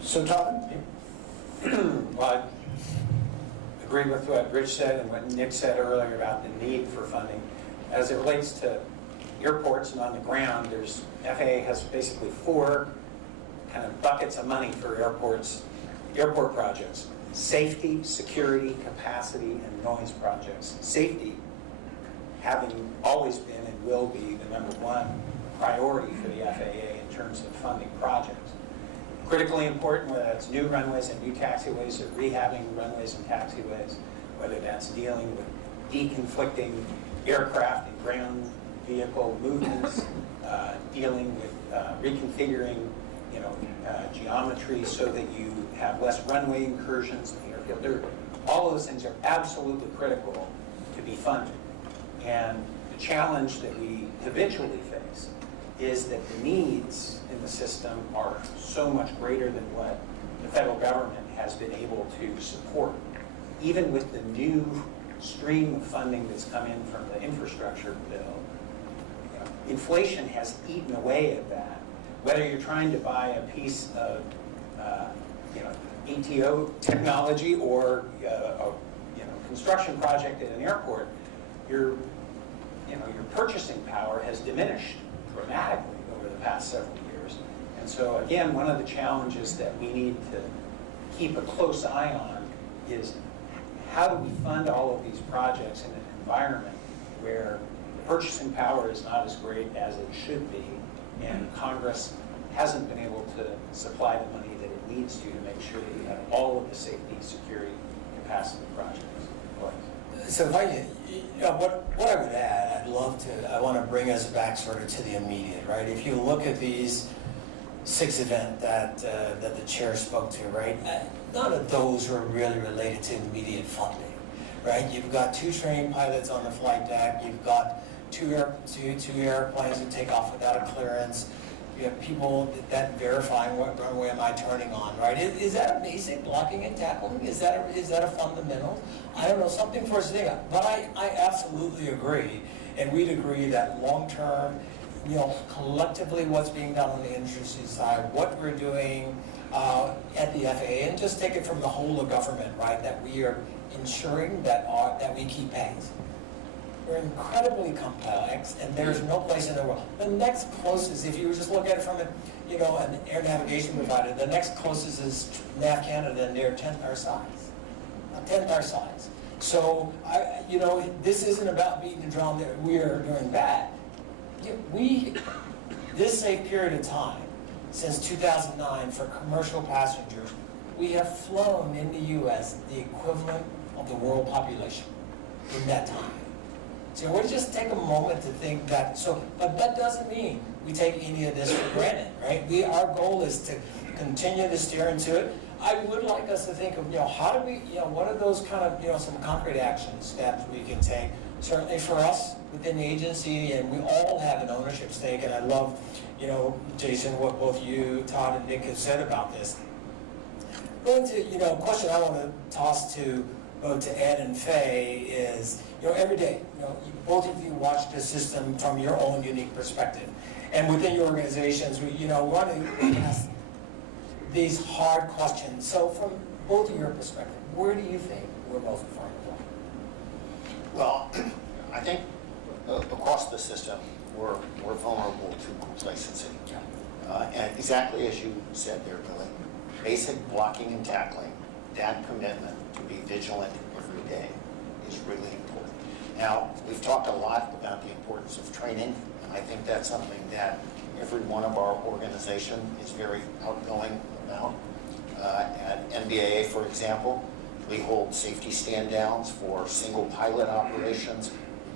So, Todd? Well, I agree with what Rich said and what Nick said earlier about the need for funding. As it relates to airports and on the ground, FAA has basically 4 kind of buckets of money for airport projects: safety, security, capacity, and noise projects. Safety, having always been and will be the #1 priority for the FAA in terms of funding projects. critically important, whether that's new runways and new taxiways or rehabbing runways and taxiways, whether that's dealing with deconflicting aircraft and ground vehicle movements, dealing with reconfiguring, geometry so that you have less runway incursions in the airfield. All of those things are absolutely critical to be funded. And the challenge that we habitually face is that the needs in the system are so much greater than what the federal government has been able to support. Even with the new stream of funding that's come in from the infrastructure bill, inflation has eaten away at that. Whether you're trying to buy a piece of ATO technology or a construction project at an airport, your purchasing power has diminished dramatically over the past several years. And so again, one of the challenges that we need to keep a close eye on is how do we fund all of these projects in an environment where the purchasing power is not as great as it should be, and Congress hasn't been able to supply the money that it needs to make sure that we have all of the safety, security, capacity projects. So if I could, what I would add, I want to bring us back sort of to the immediate, right? If you look at these 6 events that the chair spoke to, right? None of those are really related to immediate funding, right? You've got 2 trained pilots on the flight deck. You've got two airplanes that take off without a clearance. You have people that verifying what runway am I turning on, right? Is that a basic blocking and tackling? Is that a fundamental? I don't know, something for us to think about. But I absolutely agree, and we'd agree that long-term, collectively what's being done on the industry side, what we're doing at the FAA, and just take it from the whole of government, right? That we are ensuring that we keep pace. We're incredibly complex, and there's no place in the world. The next closest, if you just look at it from an air navigation provider, the next closest is Nav Canada, and they're 10th our size. A 10th our size. So, this isn't about beating the drum that we are doing bad. This is a period of time, since 2009, for commercial passengers, we have flown in the U.S. the equivalent of the world population in that time. So we'll just take a moment to think that, but that doesn't mean we take any of this for granted, right? Our goal is to continue to steer into it. I would like us to think of, how do we, what are those kind of, some concrete action steps we can take, certainly for us within the agency, and we all have an ownership stake, and I love, Jason, what both you, Todd, and Nick have said about this. Going to, a question I want to toss to both to Ed and Faye is, every day, both of you watch the system from your own unique perspective. And within your organizations, we want to ask these hard questions. So from both of your perspective, where do you think we're most vulnerable? Well, I think across the system, we're vulnerable to complacency. And exactly as you said there, Billy, basic blocking and tackling, that commitment to be vigilant every day is really important. Now, we've talked a lot about the importance of training, and I think that's something that every one of our organization is very outgoing about. At NBAA, for example, we hold safety stand-downs for single pilot operations,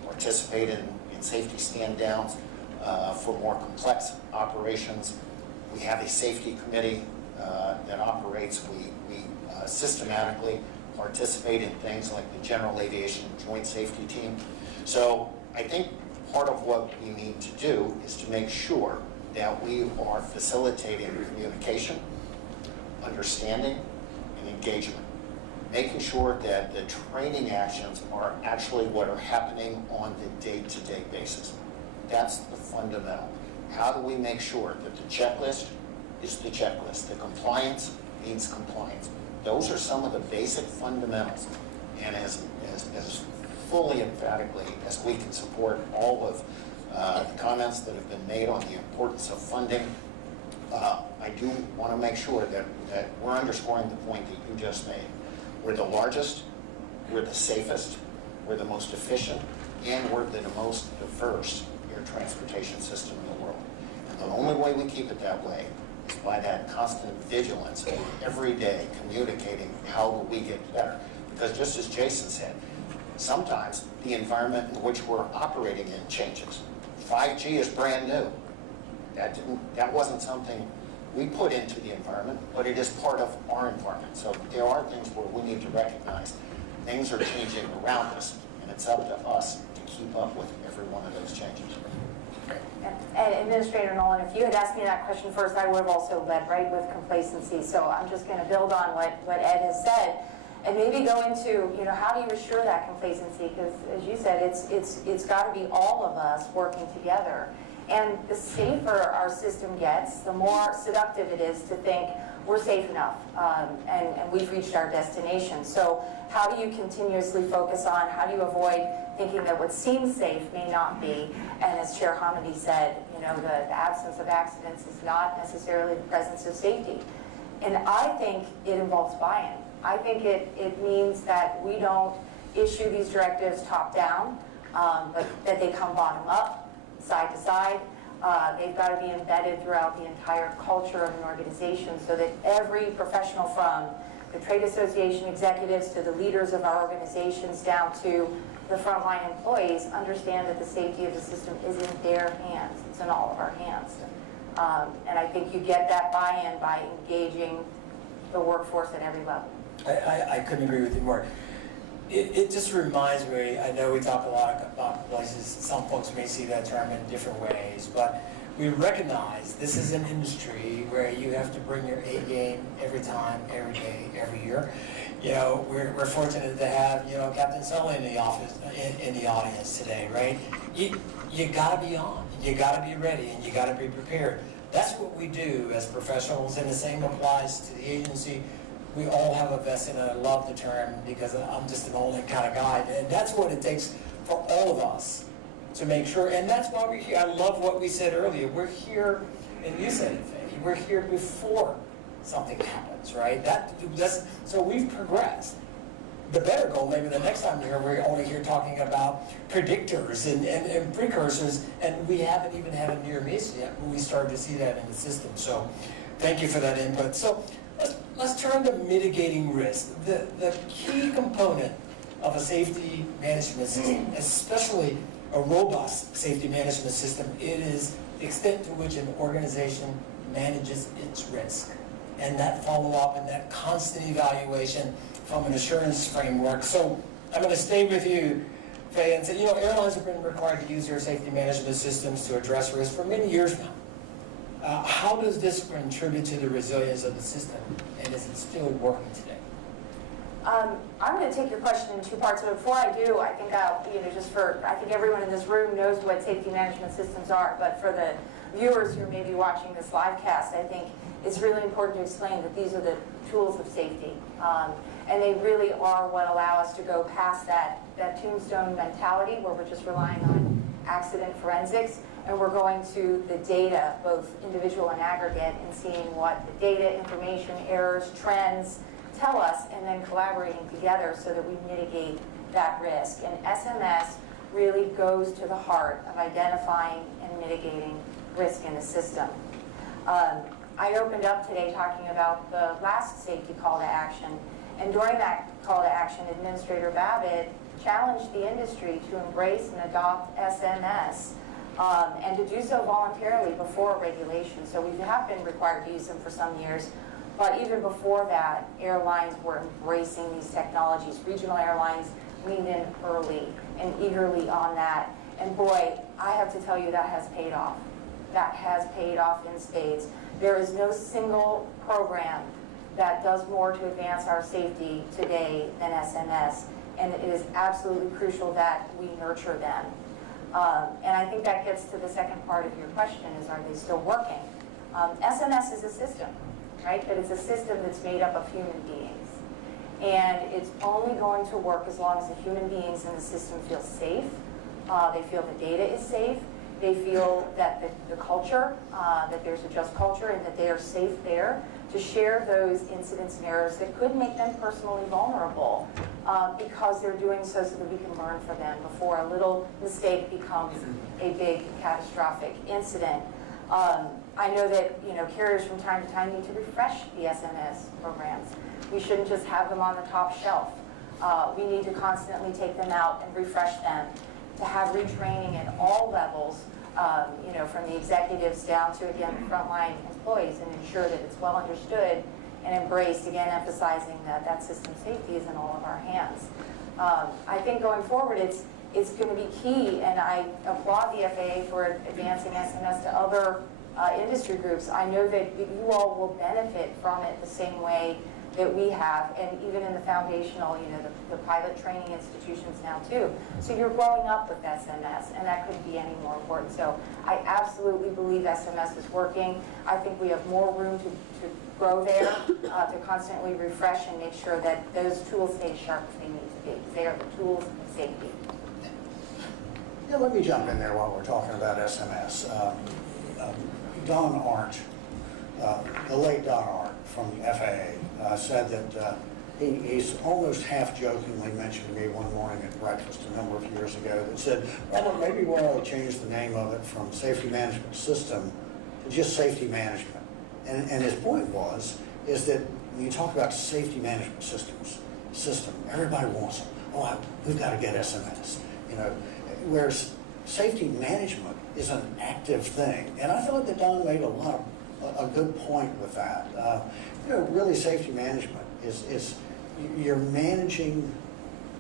participate in safety stand-downs for more complex operations. We have a safety committee that operates. We systematically participate in things like the General Aviation Joint Safety Team. So I think part of what we need to do is to make sure that we are facilitating communication, understanding, and engagement. Making sure that the training actions are actually what are happening on the day-to-day basis. That's the fundamental. How do we make sure that the checklist is the checklist? The compliance means compliance. Those are some of the basic fundamentals. And as fully emphatically as we can support all of the comments that have been made on the importance of funding, I do want to make sure that we're underscoring the point that you just made. We're the largest, we're the safest, we're the most efficient, and we're the most diverse air transportation system in the world. And the only way we keep it that way It's by that constant vigilance, every day communicating how do we get better. Because just as Jason said, sometimes the environment in which we're operating in changes. 5G is brand new. That wasn't something we put into the environment, but it is part of our environment. So there are things where we need to recognize things are changing around us, and it's up to us to keep up with every one of those changes. And Administrator Nolan, if you had asked me that question first, I would have also led right with complacency. So I'm just going to build on what Ed has said, and maybe go into, how do you assure that complacency? Because as you said, it's got to be all of us working together. And the safer our system gets, the more seductive it is to think we're safe enough and we've reached our destination. So how do you continuously focus on, how do you avoid thinking that what seems safe may not be? And as Chair Hamady said, the absence of accidents is not necessarily the presence of safety. And I think it involves buy-in. I think it means that we don't issue these directives top down, but that they come bottom up, side to side. They've got to be embedded throughout the entire culture of an organization so that every professional, from the trade association executives to the leaders of our organizations down to the frontline employees, understand that the safety of the system is in their hands. It's in all of our hands. And I think you get that buy-in by engaging the workforce at every level. I couldn't agree with you more. It just reminds me, I know we talk a lot about places, some folks may see that term in different ways, but we recognize this is an industry where you have to bring your A game every time, every day, every year. We're fortunate to have, Captain Sully in the office, in the audience today, right? You gotta be on, you gotta be ready, and you gotta be prepared. That's what we do as professionals, and the same applies to the agency. We all have a vested, and I love the term because I'm just an old kind of guy, and that's what it takes for all of us to make sure, and that's why we're here. I love what we said earlier. We're here, and you said it, Faye, we're here before something happens, right? That's so we've progressed. The better goal, maybe the next time we're only here talking about predictors and precursors, and we haven't even had a near miss yet when we started to see that in the system. So thank you for that input. So let's turn to mitigating risk. The key component of a safety management system, especially a robust safety management system, it is the extent to which an organization manages its risk. And that follow-up and that constant evaluation from an assurance framework. So I'm going to stay with you, Faye, and say, airlines have been required to use their safety management systems to address risk for many years now. How does this contribute to the resilience of the system, and is it still working today? I'm going to take your question in two parts, but before I do, I think I think everyone in this room knows what safety management systems are, but for the viewers who may be watching this live cast, I think it's really important to explain that these are the tools of safety, and they really are what allow us to go past that tombstone mentality where we're just relying on accident forensics, and we're going to the data, both individual and aggregate, and seeing what the data, information, errors, trends tell us, and then collaborating together so that we mitigate that risk. And SMS really goes to the heart of identifying and mitigating risk in the system. I opened up today talking about the last safety call to action, and during that call to action, Administrator Babbitt challenged the industry to embrace and adopt SMS, and to do so voluntarily before regulation. So we have been required to use them for some years, but even before that, airlines were embracing these technologies. Regional airlines leaned in early and eagerly on that. And boy, I have to tell you, that has paid off. That has paid off in spades. There is no single program that does more to advance our safety today than SMS, and it is absolutely crucial that we nurture them. And I think that gets to the second part of your question, is are they still working? SMS is a system, right? But it's a system that's made up of human beings. And it's only going to work as long as the human beings in the system feel safe. They feel the data is safe. They feel that the culture, that there's a just culture, and that they are safe there to share those incidents and errors that could make them personally vulnerable, because they're doing so that we can learn from them before a little mistake becomes a big catastrophic incident. I know that, carriers from time to time need to refresh the SMS programs. We shouldn't just have them on the top shelf. We need to constantly take them out and refresh them, to have retraining at all levels, from the executives down to, again, the frontline employees, and ensure that it's well understood and embraced, again, emphasizing that system safety is in all of our hands. I think going forward, it's going to be key, and I applaud the FAA for advancing SMS to other industry groups. I know that you all will benefit from it the same way that we have, and even in the foundational, the pilot training institutions now too. So you're growing up with SMS, and that couldn't be any more important. So I absolutely believe SMS is working. I think we have more room to grow there, to constantly refresh and make sure that those tools stay as sharp as they need to be, because they are the tools of safety. Yeah, let me jump in there while we're talking about SMS. Don Arndt, the late Don Arndt from the FAA, said that he's almost half-jokingly mentioned to me one morning at breakfast a number of years ago that said, well, maybe we ought to change the name of it from Safety Management System to just Safety Management. And his point is that when you talk about safety management system, everybody wants it. Oh, we've got to get SMS. Whereas safety management is an active thing. And I thought that Don made a good point with that. Really safety management is you're managing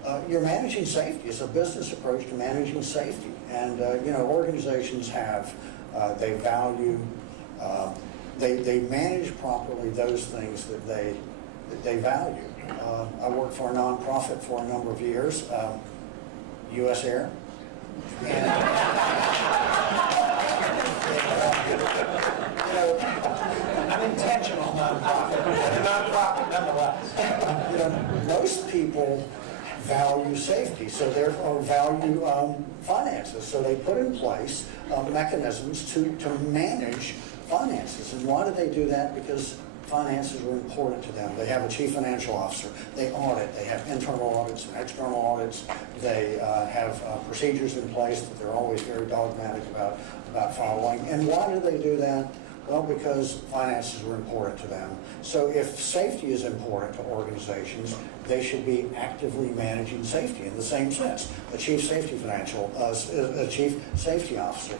safety. It's a business approach to managing safety. And, organizations have, they value, they manage properly those things that they value. I worked for a nonprofit for a number of years, U.S. Air. Unintentional nonprofit, but a nonprofit nonetheless. Most people value safety, so therefore value finances. So they put in place mechanisms to manage finances. And why do they do that? Because finances are important to them. They have a chief financial officer. They audit. They have internal audits and external audits. They have procedures in place that they're always very dogmatic about following. And why do they do that? Well, because finances are important to them. So if safety is important to organizations, they should be actively managing safety in the same sense. A chief safety a chief safety officer,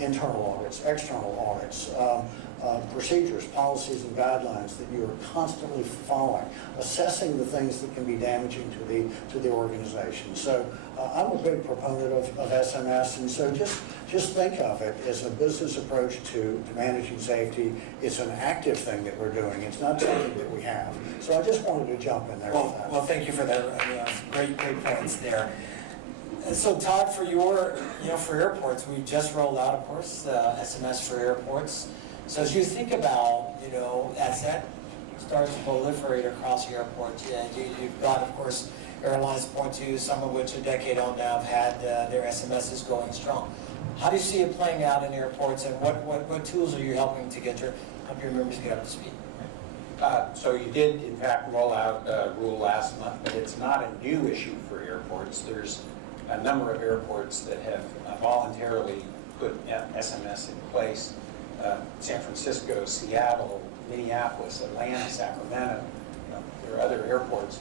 internal audits, external audits, procedures, policies, and guidelines that you are constantly following, assessing the things that can be damaging to the organization. So I'm a big proponent of SMS, and so just think of it as a business approach to managing safety. It's an active thing that we're doing. It's not something that we have. So I just wanted to jump in there with that. Well, thank you for that. Great points there. And so Todd, for for airports, we just rolled out, of course, SMS for airports. So as you think about, as that starts to proliferate across the airports, you've got, of course, airlines point to some of which a decade on now have had their SMSs going strong. How do you see it playing out in airports, and what tools are you helping to help your members get up to speed? So you did, in fact, roll out a rule last month, but it's not a new issue for airports. There's a number of airports that have voluntarily put SMS in place. San Francisco, Seattle, Minneapolis, Atlanta, Sacramento, there are other airports.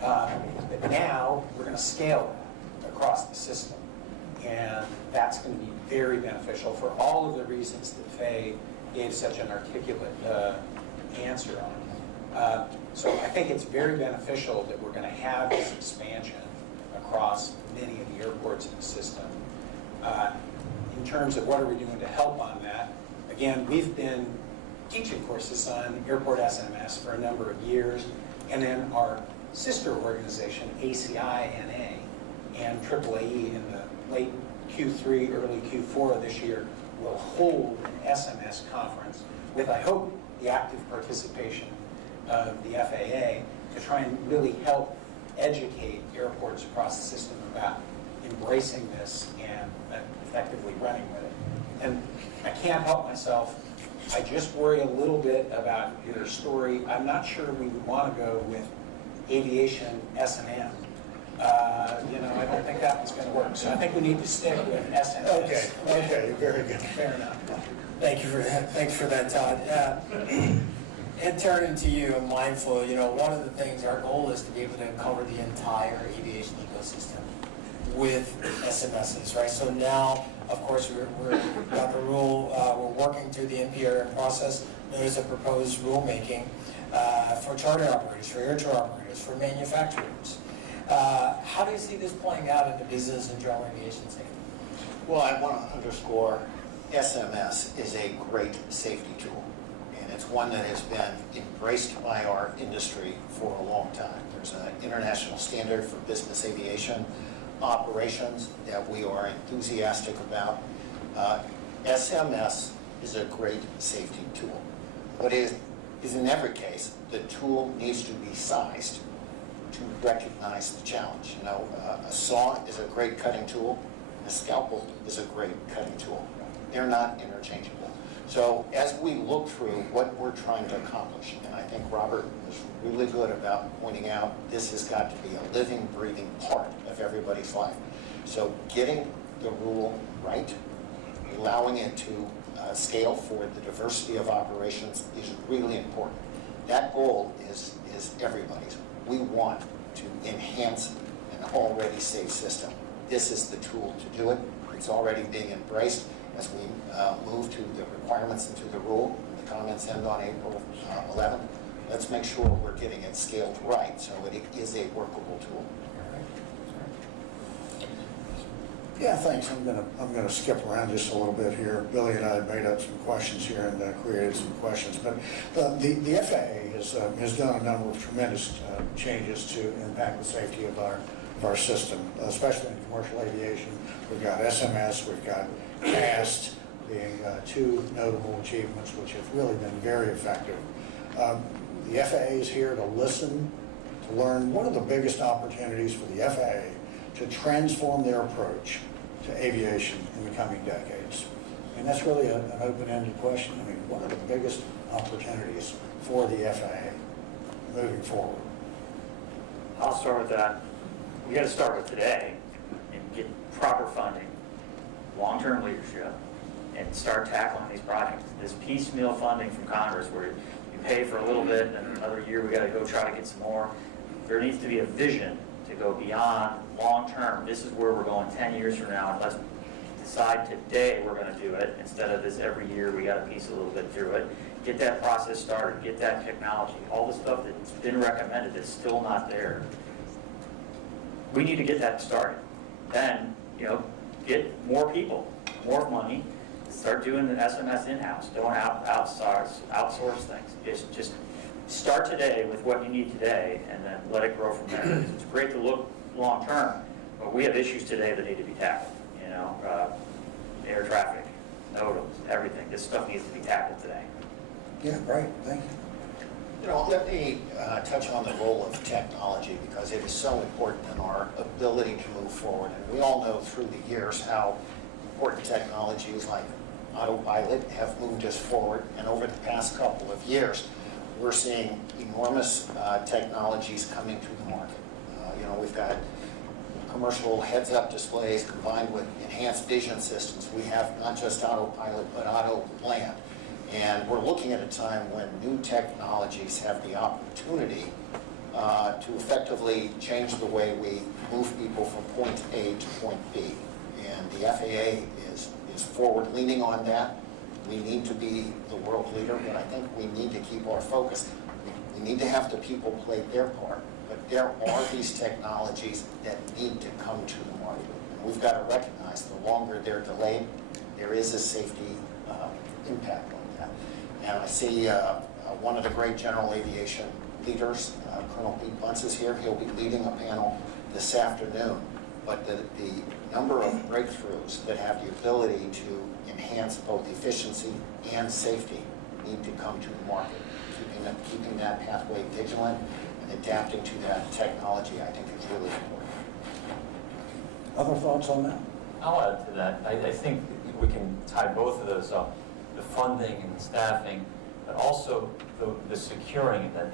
But now we're going to scale it across the system. And that's going to be very beneficial for all of the reasons that Faye gave such an articulate answer on. So I think it's very beneficial that we're going to have this expansion across many of the airports in the system. In terms of what are we doing to help on that, again, we've been teaching courses on airport SMS for a number of years, and then our sister organization, ACI-NA, and AAAE in the late Q3, early Q4 of this year will hold an SMS conference with, I hope, the active participation of the FAA to try and really help educate airports across the system about embracing this and effectively running with it. And I can't help myself. I just worry a little bit about your story. I'm not sure we would want to go with aviation S&M. I don't think that one's going to work. So I think we need to stick with SMS. Okay, very good. Fair enough. Thank you for that. Thanks for that, Todd. And turning to you, I'm mindful, one of the things, our goal is to be able to cover the entire aviation ecosystem with SMSs, right? So now, of course, we've got the rule, we're working through the NPRM process. There's a proposed rulemaking for charter operators, for air tour operators, for manufacturers. How do you see this playing out in the business and general aviation safety? Well, I want to underscore SMS is a great safety tool, and it's one that has been embraced by our industry for a long time. There's an international standard for business aviation operations that we are enthusiastic about. SMS is a great safety tool, but is in every case, the tool needs to be sized to recognize the challenge. A saw is a great cutting tool, a scalpel is a great cutting tool. They're not interchangeable. So as we look through what we're trying to accomplish, and I think Robert was really good about pointing out this has got to be a living, breathing part of everybody's life. So getting the rule right, allowing it to scale for the diversity of operations is really important. That goal is everybody's. We want to enhance an already safe system. This is the tool to do it. It's already being embraced as we move to the requirements into the rule. The comments end on April 11th. Let's make sure we're getting it scaled right so it is a workable tool. Yeah, thanks. I'm gonna skip around just a little bit here. Billy and I have made up some questions here and created some questions, but the FAA has done a number of tremendous changes to impact the safety of our system, especially in commercial aviation. We've got SMS, we've got CAST being two notable achievements which have really been very effective. The FAA is here to listen, to learn what are the biggest opportunities for the FAA to transform their approach to aviation in the coming decades. And that's really an open-ended question. I mean, what are the biggest opportunities for the FAA moving forward? I'll start with that. We got to start with today and get proper funding, long-term leadership, and start tackling these projects. This piecemeal funding from Congress where you pay for a little bit and another year we got to go try to get some more. There needs to be a vision to go beyond long-term. This is where we're going 10 years from now, and let's decide today we're going to do it instead of this every year we got to piece a little bit through it. Get that process started, get that technology, all the stuff that's been recommended is still not there. We need to get that started. Then, get more people, more money, start doing the SMS in-house. Don't outsource things. Just start today with what you need today and then let it grow from there. It's great to look long-term, but we have issues today that need to be tackled. Air traffic, NOTAMs, everything. This stuff needs to be tackled today. Yeah, great, thank you. Let me touch on the role of technology because it is so important in our ability to move forward. And we all know through the years how important technologies like autopilot have moved us forward. And over the past couple of years, we're seeing enormous technologies coming to the market. We've got commercial heads-up displays combined with enhanced vision systems. We have not just autopilot, but auto land. And we're looking at a time when new technologies have the opportunity to effectively change the way we move people from point A to point B. And the FAA is forward leaning on that. We need to be the world leader, but I think we need to keep our focus. We need to have the people play their part, but there are these technologies that need to come to the market. And we've got to recognize the longer they're delayed, there is a safety impact on that. And I see one of the great general aviation leaders, Colonel Pete Bunce is here. He'll be leading a panel this afternoon. But the number of breakthroughs that have the ability to enhance both efficiency and safety need to come to the market. Keeping that pathway vigilant and adapting to that technology, I think, is really important. Other thoughts on that? I'll add to that. I think we can tie both of those up, the funding and the staffing, but also the securing that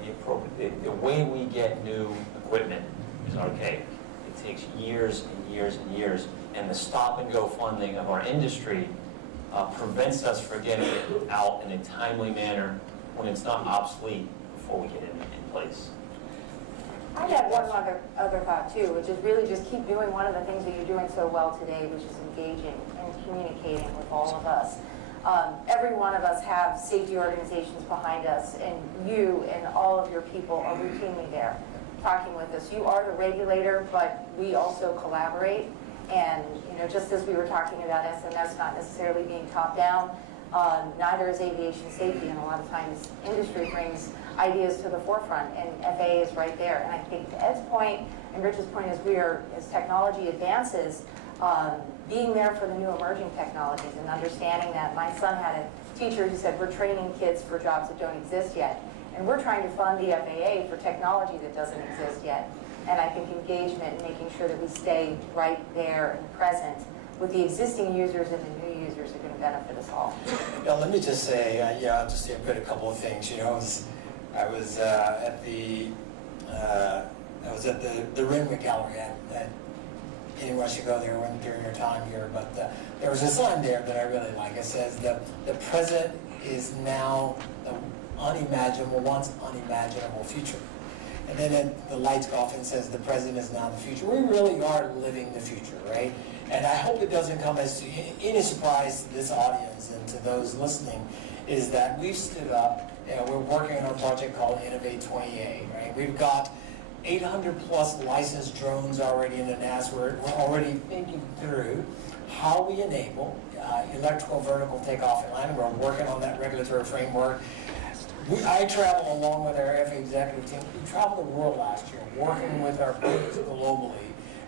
the way we get new equipment is archaic. It takes years and years and years, and the stop-and-go funding of our industry prevents us from getting it out in a timely manner when it's not obsolete before we get it in place. I'd add one other thought too, which is really just keep doing one of the things that you're doing so well today, which is engaging and communicating with all of us. Every one of us have safety organizations behind us, and you and all of your people are routinely there talking with us. You are the regulator, but we also collaborate. And just as we were talking about SMS not necessarily being top down, neither is aviation safety, and a lot of times industry brings ideas to the forefront, and FAA is right there. And I think to Ed's point and Rich's point is as technology advances, being there for the new emerging technologies and understanding that. My son had a teacher who said, we're training kids for jobs that don't exist yet. And we're trying to fund the FAA for technology that doesn't exist yet. And I think engagement and making sure that we stay right there and present with the existing users and the new users are going to benefit us all. Now, let me just say, I'll just put a couple of things. I was at the Renwick Gallery. Anyone should go there during your time here, but there was a sign there that I really like. It says the present is now the once unimaginable future. And then the lights go off and says the present is now the future. We really are living the future, right? And I hope it doesn't come as any surprise to this audience and to those listening, is that we've stood up, we're working on a project called Innovate 28, right? We've got 800 plus licensed drones already in the NASA. We're already thinking through how we enable electrical vertical takeoff and landing. We're working on that regulatory framework. I travel along with our FAA executive team. We traveled the world last year, working with our partners globally.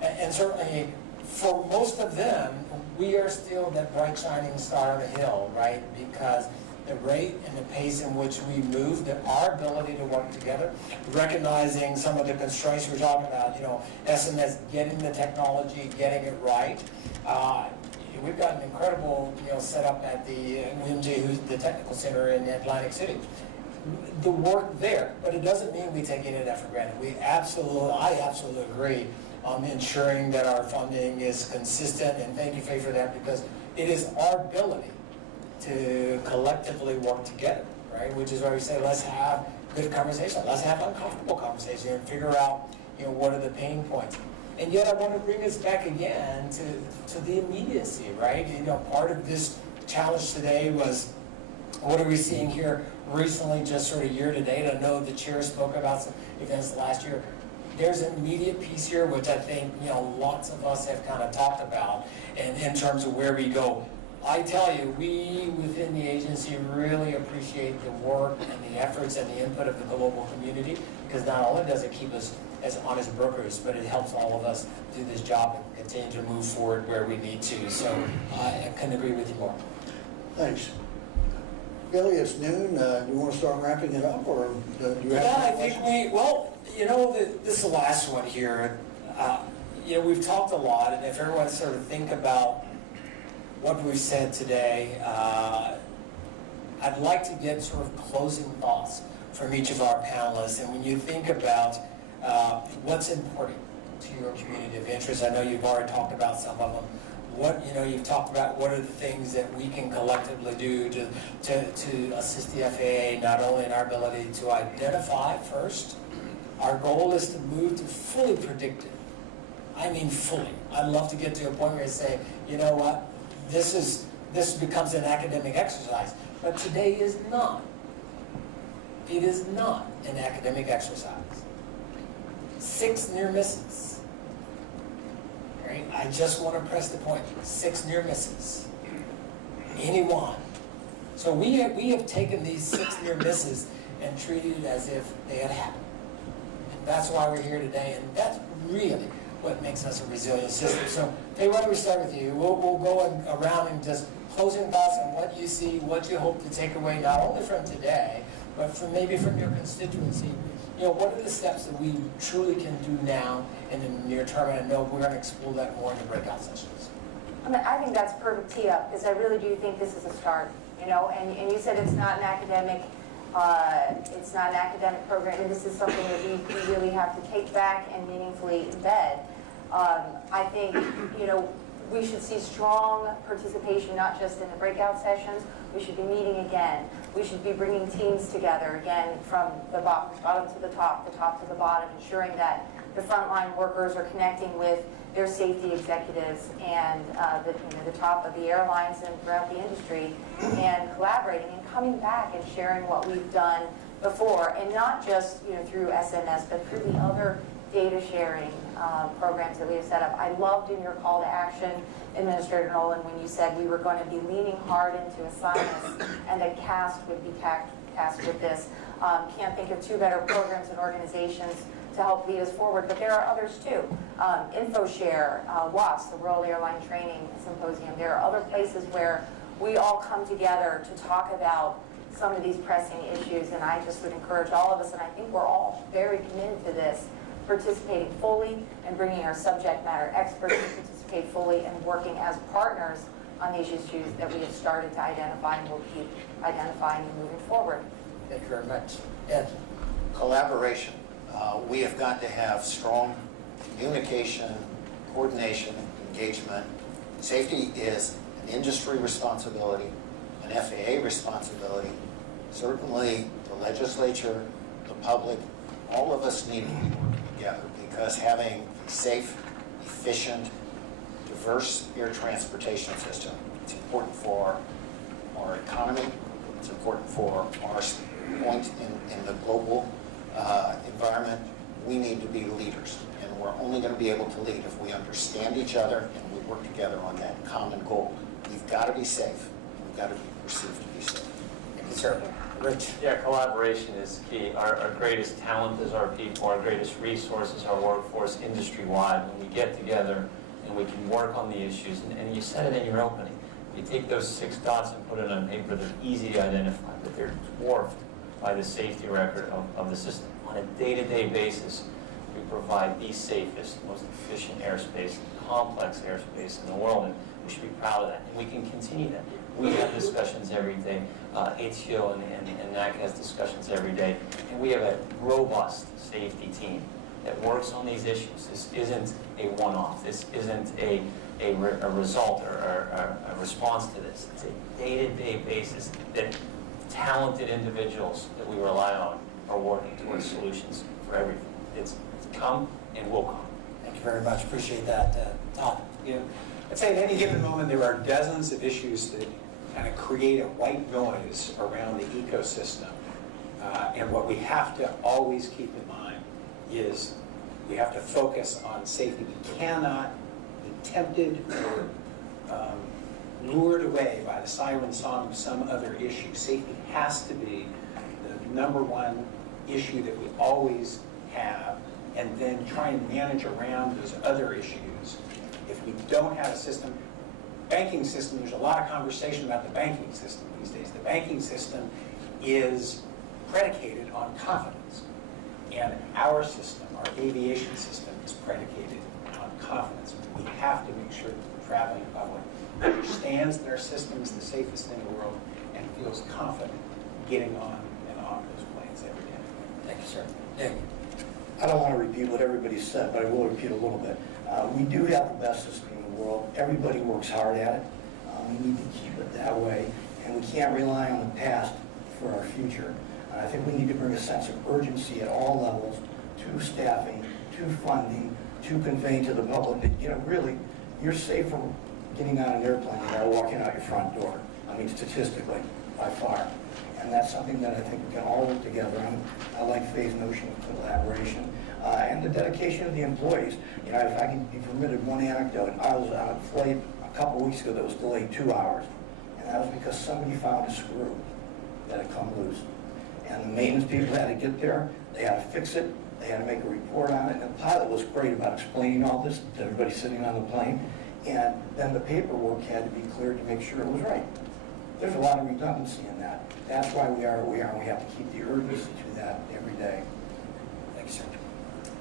And certainly, for most of them, we are still that bright shining star on the hill, right? Because the rate and the pace in which we move, our ability to work together, recognizing some of the constraints we're talking about, SMS, getting the technology, getting it right. We've got an incredible, setup at the WMG, who's the technical center in Atlantic City. The work there, but it doesn't mean we take any of that for granted. I absolutely agree on ensuring that our funding is consistent, and thank you, Faye, for that, because it is our ability to collectively work together, right? Which is why we say, let's have good conversation, let's have uncomfortable conversation, and figure out, what are the pain points. And yet I want to bring us back again to the immediacy, right? Part of this challenge today was, what are we seeing here recently, just sort of year to date? I know the chair spoke about some events last year. There's an immediate piece here, which I think, lots of us have kind of talked about, and in terms of where we go. I tell you, we within the agency really appreciate the work and the efforts and the input of the global community, because not only does it keep us as honest brokers, but it helps all of us do this job and continue to move forward where we need to. So I couldn't agree with you more. Thanks. Billy, it's noon. Do you want to start wrapping it up, or do you have? Yeah, I think this is the last one here. We've talked a lot, and if everyone sort of think about what we've said today, I'd like to get sort of closing thoughts from each of our panelists. And when you think about what's important to your community of interest, I know you've already talked about some of them. You've talked about what are the things that we can collectively do to assist the FAA, not only in our ability to identify first. Our goal is to move to fully predictive. I mean fully. I'd love to get to a point where you say, you know what, this becomes an academic exercise, but today is not. It is not an academic exercise. 6 near misses. Right? I just want to press the point. 6 near misses. Any one. So we have taken these 6 near misses and treated it as if they had happened. And that's why we're here today, and that's really what makes us a resilient system. So, hey, why don't we start with you? We'll go around and just closing thoughts on what you see, what you hope to take away, not only from today, but maybe from your constituency. What are the steps that we truly can do now in the near term? And I know we're going to explore that more in the breakout sessions. I think that's perfect tee up, because I really do think this is a start. And you said it's not an academic program, and this is something that we really have to take back and meaningfully embed. I think, we should see strong participation, not just in the breakout sessions. We should be meeting again. We should be bringing teams together, again, from the bottom to the top to the bottom, ensuring that the frontline workers are connecting with their safety executives and the top of the airlines and throughout the industry, and collaborating and coming back and sharing what we've done before, and not just through SMS, but through the other data sharing programs that we have set up. I loved in your call to action, Administrator Nolan, when you said we were going to be leaning hard into assignments and that CAST would be tasked with this. Can't think of two better programs and organizations to help lead us forward, but there are others too. InfoShare, WATS, the World Airline Training Symposium. There are other places where we all come together to talk about some of these pressing issues, and I just would encourage all of us, and I think we're all very committed to this, participating fully and bringing our subject matter experts to participate fully and working as partners on these issues that we have started to identify and will keep identifying and moving forward. Thank you very much. Ed? Collaboration. We have got to have strong communication, coordination, engagement. Safety is an industry responsibility, an FAA responsibility. Certainly the legislature, the public, all of us need to be working together, because having a safe, efficient, diverse air transportation system, it's important for our economy, it's important for our point in the global environment. We need to be leaders, and we're only going to be able to lead if we understand each other and we work together on that common goal. We've got to be safe. We've got to be perceived to be safe. Thank you, sir. Rich? Yeah, collaboration is key. Our greatest talent is our people. Our greatest resource is our workforce industry-wide. When we get together and we can work on the issues, and you said it in your opening, you take those 6 dots and put it on paper, they're easy to identify, but they're dwarfed by the safety record of the system. On a day-to-day basis, we provide the safest, most efficient airspace, complex airspace in the world, and we should be proud of that. And we can continue that. We have discussions every day. ATO and NAC has discussions every day. And we have a robust safety team that works on these issues. This isn't a one-off. This isn't a result or a response to this. It's a day-to-day basis that talented individuals that we rely on are working towards solutions for everything. It's come and will come. Thank you very much. Appreciate that. Todd? Yeah. I'd say at any given moment there are dozens of issues that kind of create a white noise around the ecosystem. And what we have to always keep in mind is we have to focus on safety. We cannot be tempted or lured away by the siren song of some other issue. Safety has to be the #1 issue that we always have, and then try and manage around those other issues. If we don't have a system, banking system, there's a lot of conversation about the banking system these days. The banking system is predicated on confidence. And our system, our aviation system, is predicated on confidence. We have to make sure that the traveling public understands that our system is the safest in the world and feels confident getting on and off those planes every day. Thank you, sir. Nick? I don't want to repeat what everybody said, but I will repeat a little bit. We do have the best system in the world. Everybody works hard at it. We need to keep it that way, and we can't rely on the past for our future. I think we need to bring a sense of urgency at all levels to staffing, to funding, to conveying to the public that, really, you're safer getting on an airplane than walking out your front door. I mean, statistically, by far. And that's something that I think we can all work together on. I like Faye's notion of collaboration and the dedication of the employees. If I can be permitted one anecdote, I was on a flight a couple weeks ago that was delayed 2 hours, and that was because somebody found a screw that had come loose. And the maintenance people had to get there, they had to fix it, they had to make a report on it, and the pilot was great about explaining all this to everybody sitting on the plane, and then the paperwork had to be cleared to make sure it was right. There's a lot of redundancy in that. That's why we are where we are, and we have to keep the urgency to that every day. Thank you, sir.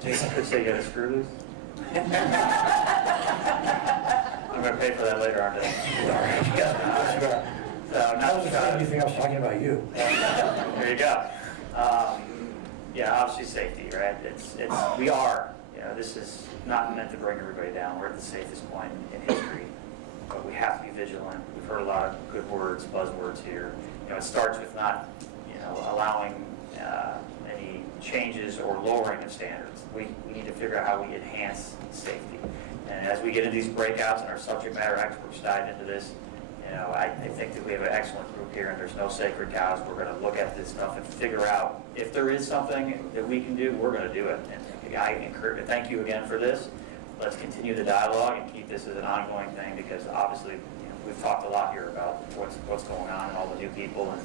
Jason? Could say you got a screw loose? I'm going to pay for that later, aren't I? I was afraid you think I was talking about you. There you go. Yeah, obviously safety, right? We are, this is not meant to bring everybody down. We're at the safest point in history but we have to be vigilant. We've heard a lot of good words, buzzwords here. It starts with not, allowing any changes or lowering of standards. We need to figure out how we enhance safety. And as we get into these breakouts and our subject matter experts dive into this, I think that we have an excellent group here, and there's no sacred cows. We're going to look at this stuff and figure out if there is something that we can do, we're going to do it. And I encourage, thank you again for this. Let's continue the dialogue and keep this as an ongoing thing, because obviously we've talked a lot here about what's going on and all the new people, and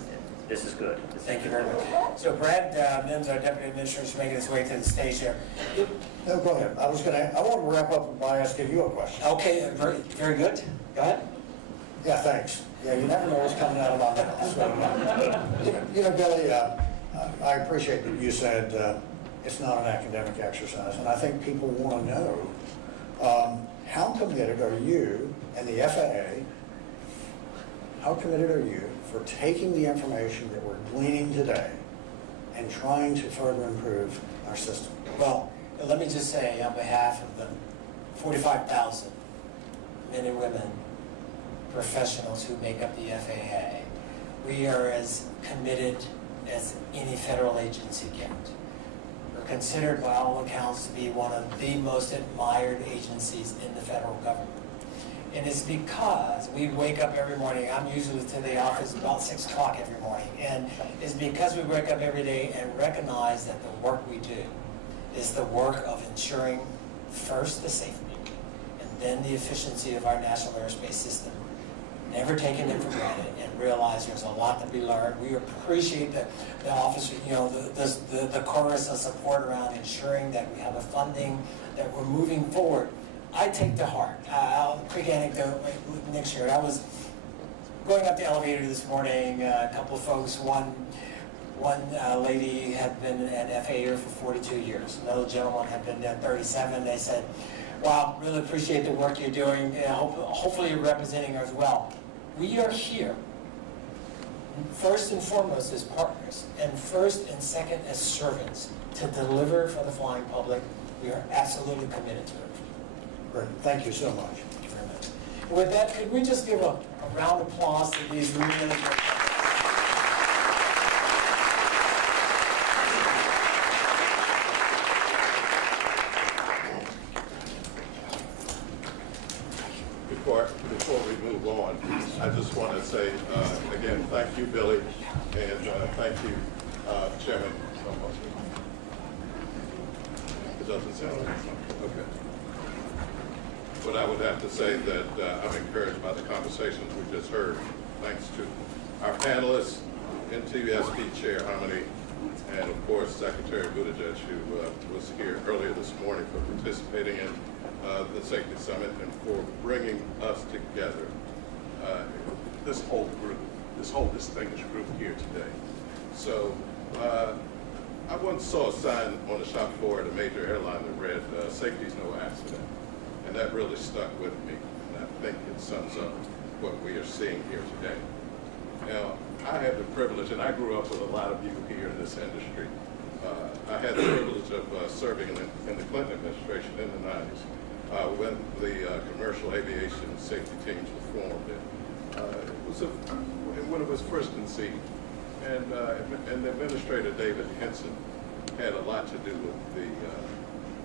this is good. Thank you very much. So Brad Mims, our Deputy Administrator, is making his way to the stage here. No, go ahead. I want to wrap up by asking you a question. Okay, very, very good. Go ahead. Yeah, thanks. Yeah, you never know what's coming out of my mouth. So, Billy, I appreciate that you said it's not an academic exercise, and I think people want to know how committed are you and the FAA, how committed are you for taking the information that we're gleaning today and trying to further improve our system? Well, let me just say on behalf of the 45,000 men and women, professionals who make up the FAA, we are as committed as any federal agency can. We're considered by all accounts to be one of the most admired agencies in the federal government. And it's because we wake up every morning. I'm usually to the office about 6 o'clock every morning. And it's because we wake up every day and recognize that the work we do is the work of ensuring first the safety and then the efficiency of our national airspace system. Never taking it for granted, and realize there's a lot to be learned. We appreciate the officer, the chorus of support around ensuring that we have the funding, that we're moving forward. I take to heart. Quick anecdote, Nick shared. I was going up the elevator this morning. A couple of folks. One lady had been an FAA for 42 years. Another gentleman had been there 37. They said, "Wow, really appreciate the work you're doing. Hopefully you're representing us well." We are here, first and foremost as partners, and first and second as servants, to deliver for the flying public. We are absolutely committed to it. Great. Thank you so much. Thank you very much. With that, could we just give a round of applause to these really great Before we move on, I just want to say, again, thank you, Billy, and thank you, Chairman. It doesn't sound like it. Okay. But I would have to say that I'm encouraged by the conversations we just heard, thanks to our panelists, NTSB Chair Harmony, and of course Secretary Buttigieg, who was here earlier this morning for participating in the Safety Summit and for bringing us together, this whole group, this whole distinguished group here today. So I once saw a sign on the shop floor at a major airline that read, "Safety's no accident." And that really stuck with me, and I think it sums up what we are seeing here today. Now, I had the privilege, and I grew up with a lot of you here in this industry. I had the privilege of serving in the Clinton administration in the 90s when the commercial aviation safety teams were formed. When it was first conceived. And Administrator David Henson had a lot to do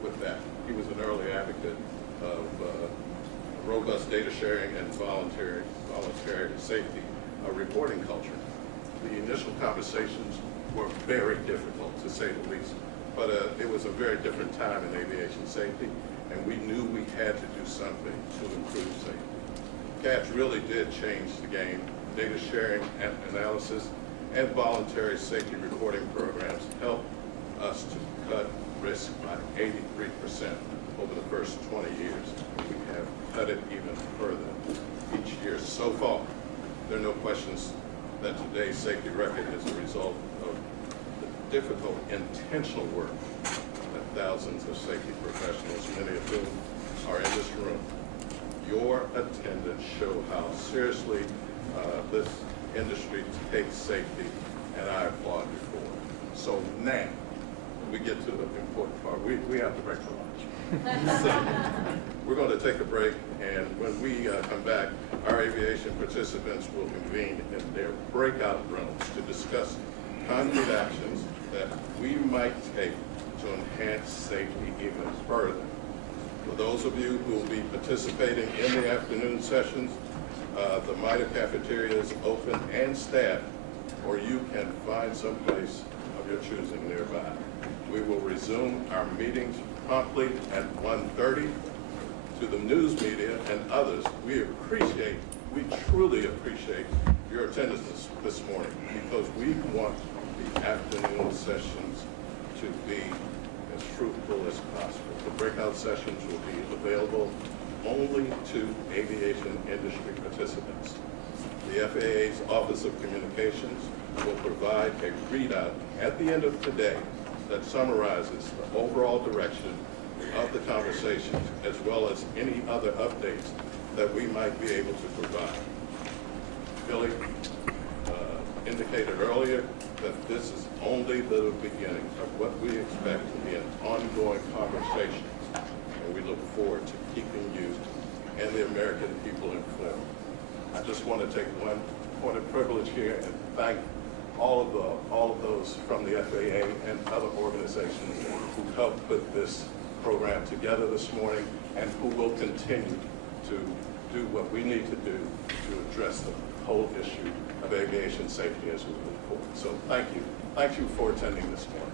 with that. He was an early advocate of robust data sharing and voluntary safety reporting culture. The initial conversations were very difficult, to say the least, but it was a very different time in aviation safety, and we knew we had to do something to improve safety. CATS really did change the game. Data sharing and analysis and voluntary safety reporting programs helped us to cut risk by 83% over the first 20 years. We have cut it even further each year so far. There are no questions that today's safety record is a result of the difficult, intentional work that thousands of safety professionals, many of whom are in this room. Your attendance show how seriously this industry takes safety, and I applaud you for it. So now, we get to the important part. We have to break for lunch. So, we're going to take a break, and when we come back, our aviation participants will convene in their breakout rooms to discuss concrete actions that we might take to enhance safety even further. For those of you who will be participating in the afternoon sessions, the MITA cafeteria is open and staffed, or you can find some place of your choosing nearby. We will resume our meetings promptly at 1:30. To the news media and others, we truly appreciate your attendance this morning, because we want the afternoon sessions to be as fruitful as possible. The breakout sessions will be available only to aviation industry participants. The FAA's Office of Communications will provide a readout at the end of today that summarizes the overall direction of the conversations, as well as any other updates that we might be able to provide. Billy indicated earlier that this is only the beginning of what we expect to be an ongoing conversation, and we look forward to keeping you and the American people informed. I just want to take one point of privilege here and thank all of those from the FAA and other organizations who helped put this program together this morning, and who will continue to do what we need to do to address the whole issue of aviation safety as we move forward. So thank you. Thank you for attending this morning.